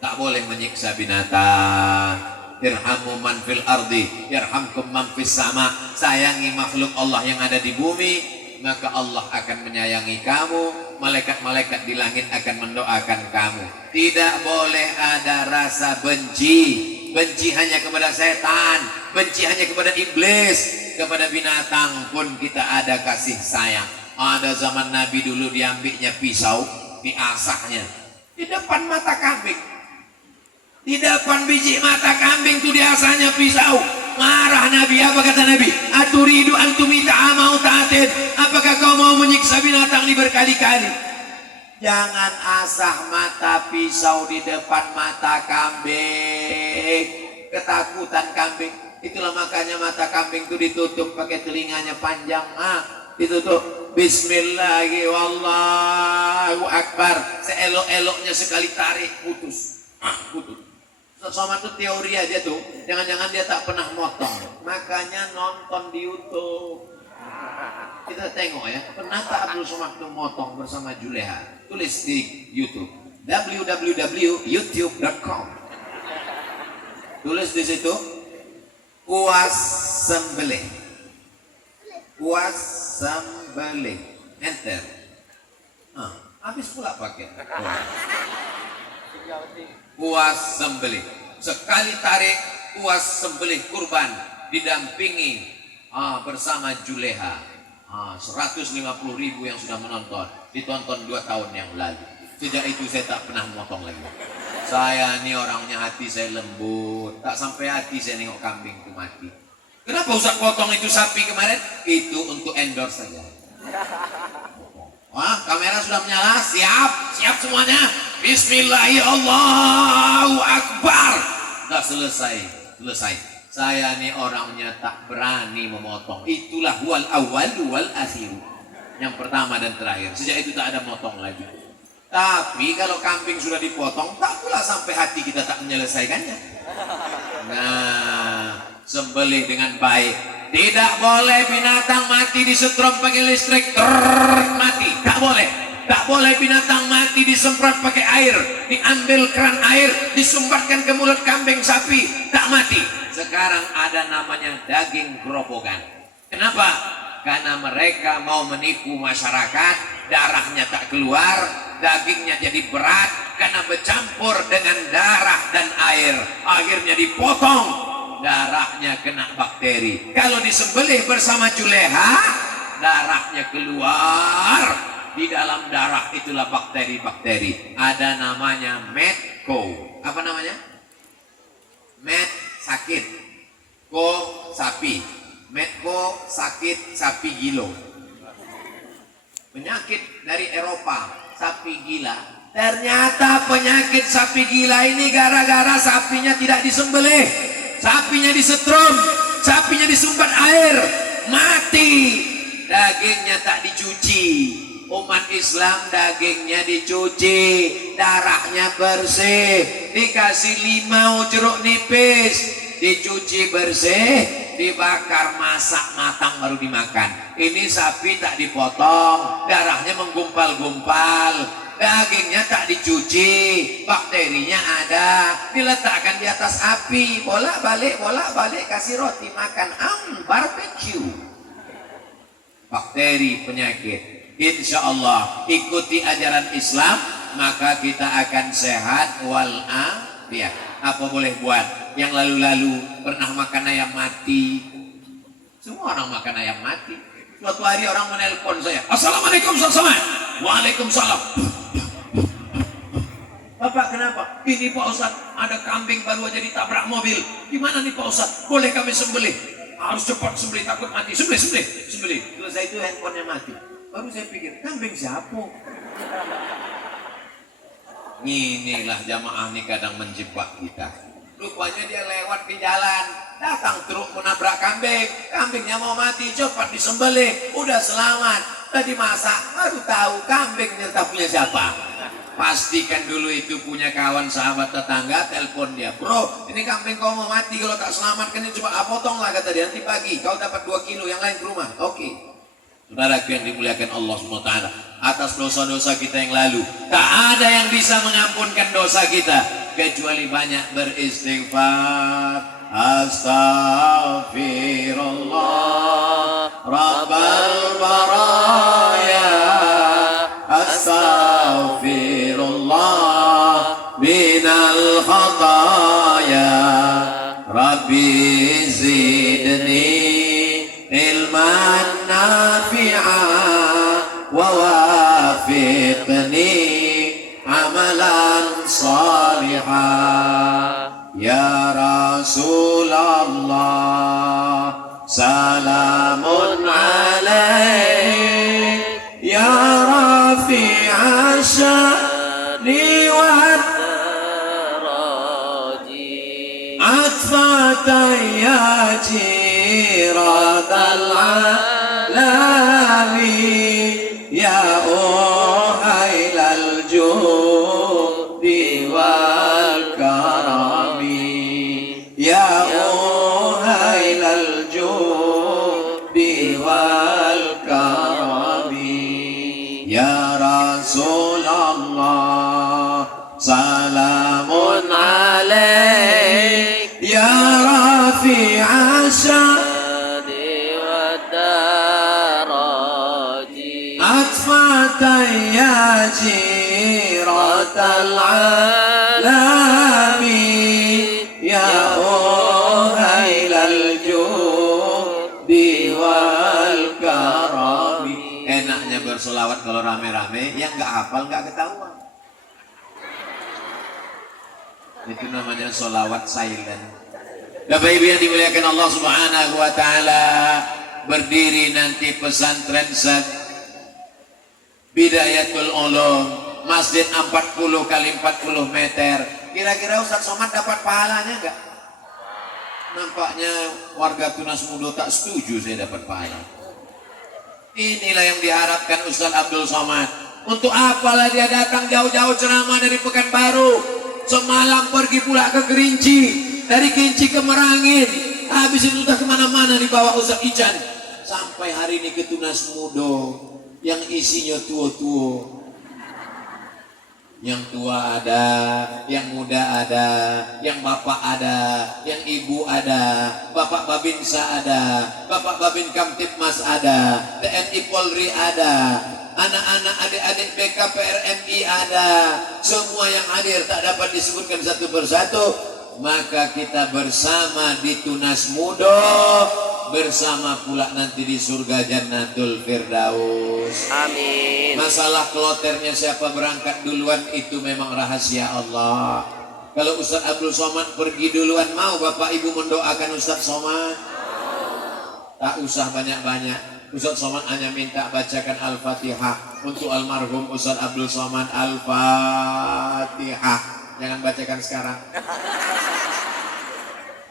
Tak boleh menyiksa binatang. Irhamu man fil ardi yarhamkum man fis sama. Sayangi makhluk Allah yang ada di bumi, maka Allah akan menyayangi kamu. malaikat-malaikat di langit akan mendoakan kamu. Tidak boleh ada rasa benci. Benci hanya kepada setan, benci hanya kepada iblis, kepada binatang pun kita ada kasih sayang. Ada zaman Nabi dulu diambilnya pisau, diasahnya di depan mata kambing. Di depan biji mata kambing itu diasahnya pisau. Marah Nabi, apa kata Nabi? Aturidu antumita amau ta'atid. Apakah kau mau menyiksa binatang ini berkali-kali? Jangan asah mata pisau di depan mata kambing. Ketakutan kambing. Itulah makanya mata kambing itu ditutup pakai telinganya panjang. Ditutup. Bismillahirrahmanirrahim. Wallahu akbar. Seelok-eloknya sekali tarik putus. Putus. Sama itu teori aja tuh. Jangan-jangan dia tak pernah motong. Makanya nonton di YouTube. Kita tengok ya. Pernah tak Abdul Somad itu motong bersama Juleha? Tulis di YouTube. www.youtube.com. Tulis di situ. Puas sembelih. Puas sembelih. Enter. Habis pula pakai. Puas sembelih. Sekali tarik puas sembelih kurban didampingi bersama Juleha. 150.000 yang sudah menonton, ditonton 2 tahun yang lalu. Sejak itu saya tak pernah motong lagi. Saya ini orangnya hati saya lembut, tak sampai hati saya nengok kambing itu mati. Kenapa Ustaz potong itu sapi kemarin? Itu untuk endorse saja. Wah, kamera sudah menyala, siap semuanya. Bismillahirrahmanirrahim, Allahu Akbar. Sudah selesai. Saya nih orangnya tak berani memotong. Itulah wal awal wal akhir. Yang pertama dan terakhir. Sejak itu tak ada motong lagi. Tapi kalau kambing sudah dipotong, tak pula sampai hati kita tak menyelesaikannya. Nah, sembelih dengan baik. Tidak boleh binatang mati disetrum pakai listrik, mati. Tak boleh. Tak boleh binatang mati disemprot pakai air, diambil keran air, disumbatkan ke mulut kambing sapi, tak mati. Sekarang ada namanya daging gerobogan. Kenapa? Karena mereka mau menipu masyarakat, darahnya tak keluar, dagingnya jadi berat karena bercampur dengan darah dan air. Akhirnya dipotong, darahnya kena bakteri. Kalau disembelih bersama Juleha, darahnya keluar. Di dalam darah itulah bakteri-bakteri. Ada namanya Medco. Apa namanya? Med sakit, ko sapi. Medco sakit sapi gilo. Penyakit dari Eropa, sapi gila. Ternyata penyakit sapi gila ini gara-gara sapinya tidak disembelih. Sapinya disetrum, sapinya disumbat air, mati. Dagingnya tak dicuci. Umat Islam dagingnya dicuci, darahnya bersih, dikasih limau jeruk nipis, dicuci bersih, dibakar, masak matang baru dimakan. Ini sapi tak dipotong, darahnya menggumpal-gumpal, dagingnya tak dicuci, bakterinya ada, diletakkan di atas api, bolak-balik, kasih roti makan, barbecue. Bakteri penyakit. Insya Allah ikuti ajaran Islam, maka kita akan sehat walafiat. Apa boleh buat? Yang lalu-lalu pernah makan ayam mati. Semua orang makan ayam mati. Suatu hari orang menelpon saya, Assalamualaikum Ustaz Somad. Waalaikumsalam. Bapak kenapa? Ini Pak Ustaz, ada kambing baru aja ditabrak mobil. Gimana nih Pak Ustaz? Boleh kami sembelih? Harus cepat sembelih, takut mati. Sembelih. Selesai itu handphonenya mati. Baru saya pikir, kambing siapa? Inilah jamaah ini kadang menjebak kita. Rupanya dia lewat di jalan, datang truk menabrak kambing. Kambingnya mau mati, cepat disembelih. Udah selamat, udah dimasak. Baru tahu kambing ternyata punya siapa. Pastikan dulu itu punya kawan, sahabat, tetangga. Telepon dia, bro, ini kambing kau mau mati. Kalau tak selamatkan ini coba potonglah, kata dia. Nanti pagi kau dapat 2 kilo, yang lain ke rumah. Oke. Saudaraku yang dimuliakan Allah SWT, atas dosa-dosa kita yang lalu, tak ada yang bisa mengampunkan dosa kita kecuali banyak beristighfar. Astaghfirullah Rabbal baraya, نافعا ووافقني عملا صالحا يا رسول الله سلام عليك يا رفيع الشأن عطفة يا جيرة العالم يا أهيل الجود والكرم يا أهيل الجود والكرم يا رسول الله سلام عليك يا رفيع الشأن والدرج عطفة يا جيرة العالم يا أهيل الجود والكرم. Enaknya bersolawat kalau rame-rame, yang nggak hafal nggak ketahuan. Itu namanya solawat silent. Bapak Ibu yang dimuliakan Allah Subhanahu wa Ta'ala, berdiri nanti pesantren Bidayatul Ulum, masjid 40 kali 40 meter. Kira-kira Ustadz Somad dapat pahalanya enggak? Nampaknya warga Tunas Mudo tak setuju saya dapat pahala. Inilah yang diharapkan Ustadz Abdul Somad. Untuk apalah dia datang jauh-jauh ceramah dari Pekanbaru, semalam pergi pula ke Kerinci, dari Kerinci ke Merangin, habis itu sudah kemana-mana dibawa Ustadz Ican, sampai hari ini ke Tunas Mudo yang isinya tua-tua. Yang tua ada, yang muda ada, yang bapak ada, yang ibu ada, bapak Babinsa ada, bapak Babin Kamtipmas ada, TNI Polri ada, anak-anak adik-adik BKPRMI ada, semua yang hadir tak dapat disebutkan satu persatu. Maka kita bersama di Tunas Mudo, bersama pula nanti di surga Jannatul Firdaus. Amin. Masalah kloternya siapa berangkat duluan itu memang rahasia Allah. Kalau Ustadz Abdul Somad pergi duluan, mau Bapak Ibu mendoakan Ustadz Somad? Tak usah banyak-banyak. Ustadz Somad hanya minta bacakan Al-Fatihah untuk almarhum Ustadz Abdul Somad. Al-Fatihah. Jangan bacakan sekarang.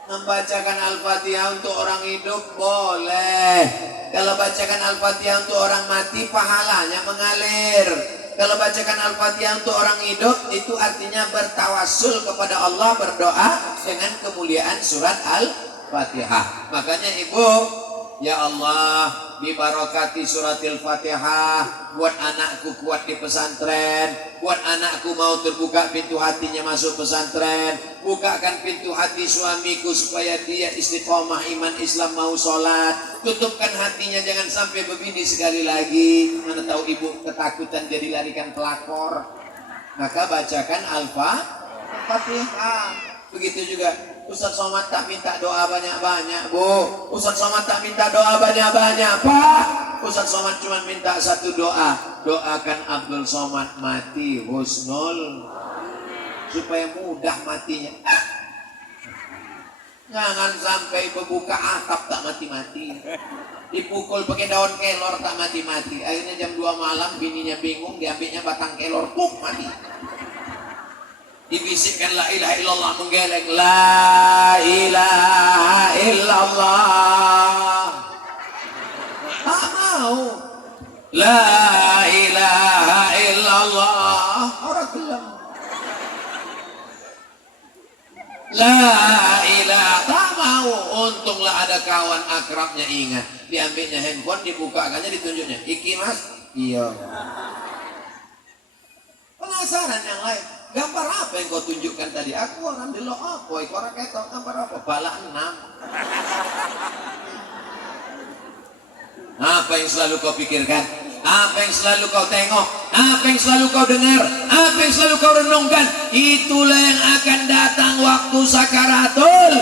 Membacakan Al-Fatihah untuk orang hidup boleh. Kalau bacakan Al-Fatihah untuk orang mati, pahalanya mengalir. Kalau bacakan Al-Fatihah untuk orang hidup, itu artinya bertawassul kepada Allah, berdoa dengan kemuliaan surat Al-Fatihah. Makanya Ibu, ya Allah, dibarakati suratil Fatihah, buat anakku kuat di pesantren, buat anakku mau terbuka pintu hatinya masuk pesantren, bukakan pintu hati suamiku supaya dia istiqomah iman Islam mau sholat, tutupkan hatinya jangan sampai begini sekali lagi. Mana tahu ibu ketakutan jadi larikan pelakor. Maka bacakan Al-Fatihah. Begitu juga Ustadz Somad tak minta doa banyak-banyak, Bu. Ustadz Somad tak minta doa banyak-banyak, Pak. Ustadz Somad cuma minta satu doa. Doakan Abdul Somad mati husnul, supaya mudah matinya. Jangan sampai berbuka atap tak mati-mati, dipukul pakai daun kelor tak mati-mati. Akhirnya jam 2 malam bininya bingung, diambilnya batang kelor, puk, mati. Dibisikkan la ilaha illallah, menggeleng la ilaha illallah, tak mau la ilaha illallah, orang gelem la ilaha, tak mau. Untunglah ada kawan akrabnya ingat, diambilnya handphone, dibukakannya, ditunjuknya, iki mas, iya. Penasaran yang lain, gambar apa yang kau tunjukkan tadi? Aku orang delok apa? Iku orang ketok gambar apa? Bala 6. Apa yang selalu kau pikirkan? Apa yang selalu kau tengok? Apa yang selalu kau dengar? Apa yang selalu kau renungkan? Itulah yang akan datang waktu sakaratul.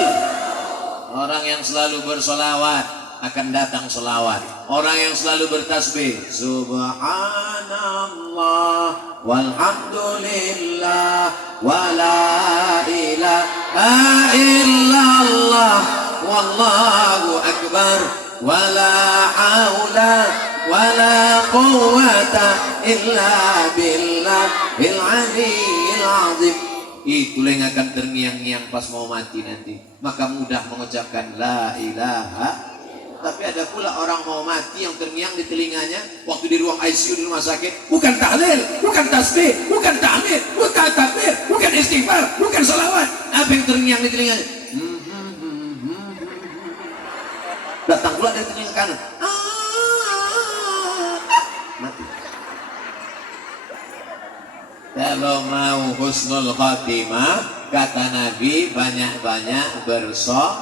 Orang yang selalu bersolawat, akan datang selawat. Orang yang selalu bertasbih subhanallah walhamdulillah wala ilaha illallah wallahu akbar wala haula wala quwwata illa billahil aliyyil azim. Itulah yang akan terngiang-ngiang pas mau mati nanti. Maka mudah mengucapkan la ilaha. Tapi ada pula orang mau mati yang terngiang di telinganya waktu di ruang ICU di rumah sakit, bukan tahlil, bukan tasbih, bukan tahmid, bukan takbir, bukan istighfar, bukan salawat. Apa yang terngiang di telinganya? Datang pula dari telinga kanan. Mati. Kalau mau husnul khatimah, kata Nabi, banyak-banyak bersedekah.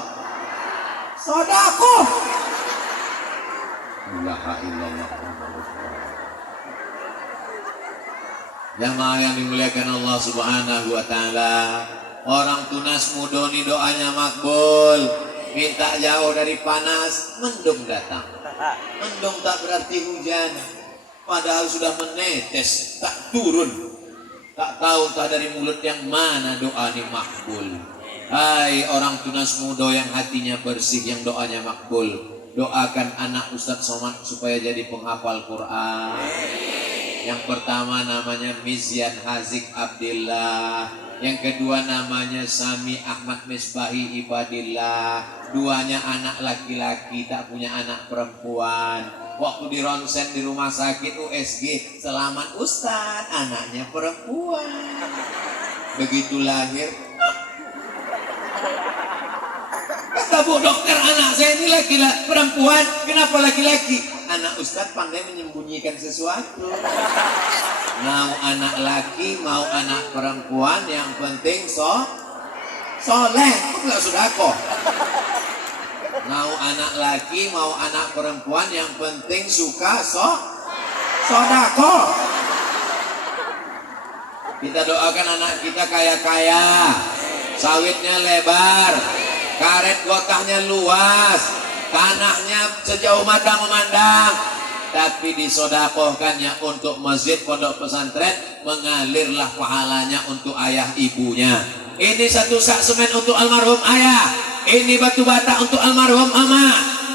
La illallah. Jamaah yang dimuliakan Allah Subhanahu wa taala, orang tunas muda ni doanya makbul. Minta jauh dari panas, mendung datang. Mendung tak berarti hujan. Padahal sudah menetes, tak turun. Tak tahu tak dari mulut yang mana doa ini makbul. Hai orang tunas muda yang hatinya bersih, yang doanya makbul, doakan anak Ustadz Somad supaya jadi penghafal Quran. Yang pertama namanya Mizyan Hazik Abdillah, yang kedua namanya Sami Ahmad Misbahi Ibadillah. Duanya anak laki-laki, tak punya anak perempuan. Waktu di ronsen di rumah sakit USG, selamat Ustadz, anaknya perempuan. Begitu lahir, kata bu dokter, anak saya ini laki-laki perempuan, kenapa laki-laki? Anak Ustadz pandai menyembunyikan sesuatu. Mau anak laki, mau anak perempuan, yang penting soleh, kok nggak sodako? Mau anak laki, mau anak perempuan, yang penting suka sodako. Kita doakan anak kita kaya-kaya, sawitnya lebar, karet gotahnya luas, tanahnya sejauh mata memandang, tapi disodakohkannya untuk masjid pondok pesantren, mengalirlah pahalanya untuk ayah ibunya. Ini satu sak semen untuk almarhum ayah, ini batu bata untuk almarhum ama.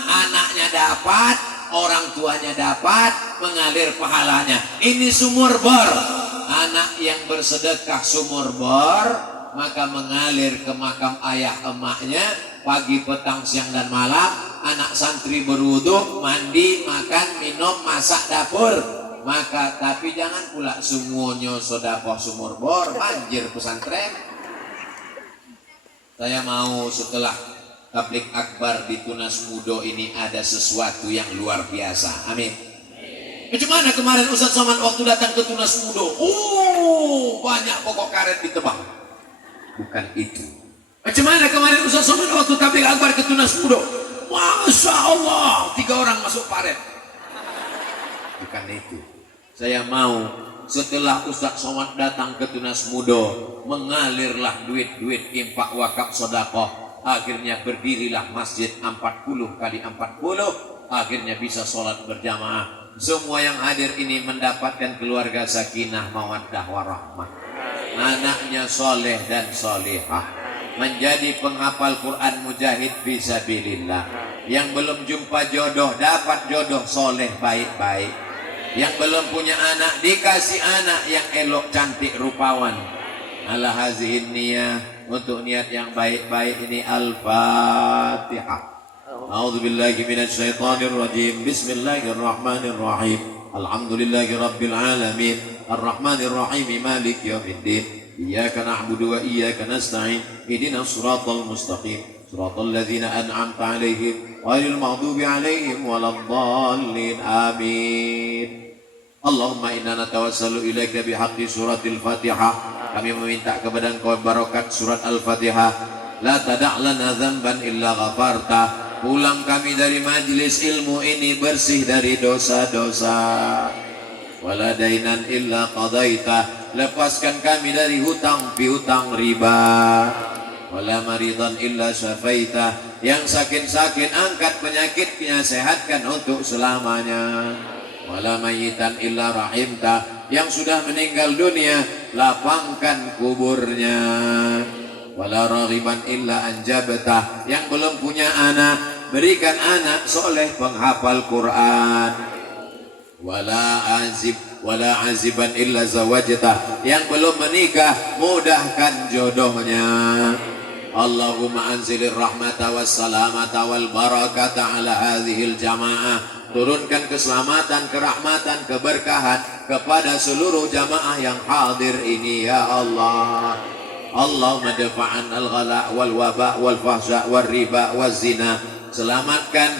Anaknya dapat, orang tuanya dapat, mengalir pahalanya. Ini sumur bor, anak yang bersedekah sumur bor, maka mengalir ke makam ayah emaknya pagi, petang, siang dan malam. Anak santri berwudu, mandi, makan, minum, masak dapur. Maka tapi jangan pula semuanya sedekah sumur bor, banjir pesantren. Saya mau setelah tablik akbar di Tunas Mudo ini ada sesuatu yang luar biasa. Amin. Bagaimana kemarin Ustadz Somad waktu datang ke Tunas Mudo? Banyak pokok karet ditebang. Bukan itu. Bagaimana kemarin Ustadz Somad waktu tablik akbar ke Tunas Mudo? Masya Allah, 3 orang masuk paret. Bukan itu. Saya mau setelah Ustadz Somad datang ke Tunas Mudo, mengalirlah duit-duit infak wakaf sodakoh. Akhirnya berdirilah masjid 40 kali 40. Akhirnya bisa sholat berjamaah. Semua yang hadir ini mendapatkan keluarga sakinah, mawaddah warahmah. Anaknya soleh dan solehah, menjadi penghafal Quran, mujahid fisabilillah. Yang belum jumpa jodoh dapat jodoh soleh baik-baik. Yang belum punya anak dikasih anak yang elok, cantik, rupawan. Ala hazihin niyah, untuk niat yang baik-baik ini. Al-Fatihah. A'udzubillahi minasyaitonirrajim. Bismillahirrahmanirrahim. Alhamdulillahi rabbil alamin. Ar-Rahmanirrahim. Maliki yaumiddin. Iyyaka na'budu wa iyyaka nasta'in. Ihdinas siratal mustaqim. Siratal ladzina an'amta 'alaihim ghairil maghdubi 'alaihim waladdallin. Amin. Allahumma inna natawassalu ilaika bihaqqi suratil Fatihah. Kami meminta kepada Engkau barokat surat Al-Fatihah. La tada' lana dzamban illa ghafarta. Pulang kami dari majlis ilmu ini bersih dari dosa-dosa. Wala dainan illa qadaita. Lepaskan kami dari hutang piutang riba. wala maridan illa syafaitah. Yang sakit-sakit angkat penyakitnya, sehatkan untuk selamanya. Wala mayitan illa rahimta. Yang sudah meninggal dunia, lapangkan kuburnya. Wala raghiban illa anjabtah. Yang belum punya anak, berikan anak soleh penghafal Quran. Wala aziban illa zawajtah. Yang belum menikah, mudahkan jodohnya. Allahumma anzilir rahmata wassalamata wal barakata ala hadhil jamaah. Turunkan keselamatan, kerahmatan, keberkahan kepada seluruh jamaah yang hadir ini ya Allah. Allahumma dafa'an al-ghala wal waba wal fahsya wal riba wal zina. Selamatkan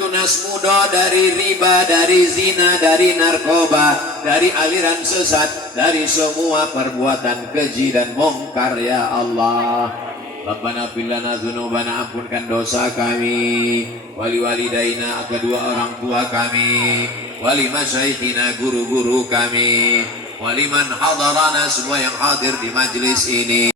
tunas muda dari riba, dari zina, dari narkoba, dari aliran sesat, dari semua perbuatan keji dan mungkar ya Allah. Rabbana bilana dzunubana, ampunkan dosa kami, wali walidaina, kedua orang tua kami, wali masyaikhina, guru-guru kami, waliman hadarana, semua yang hadir di majlis ini.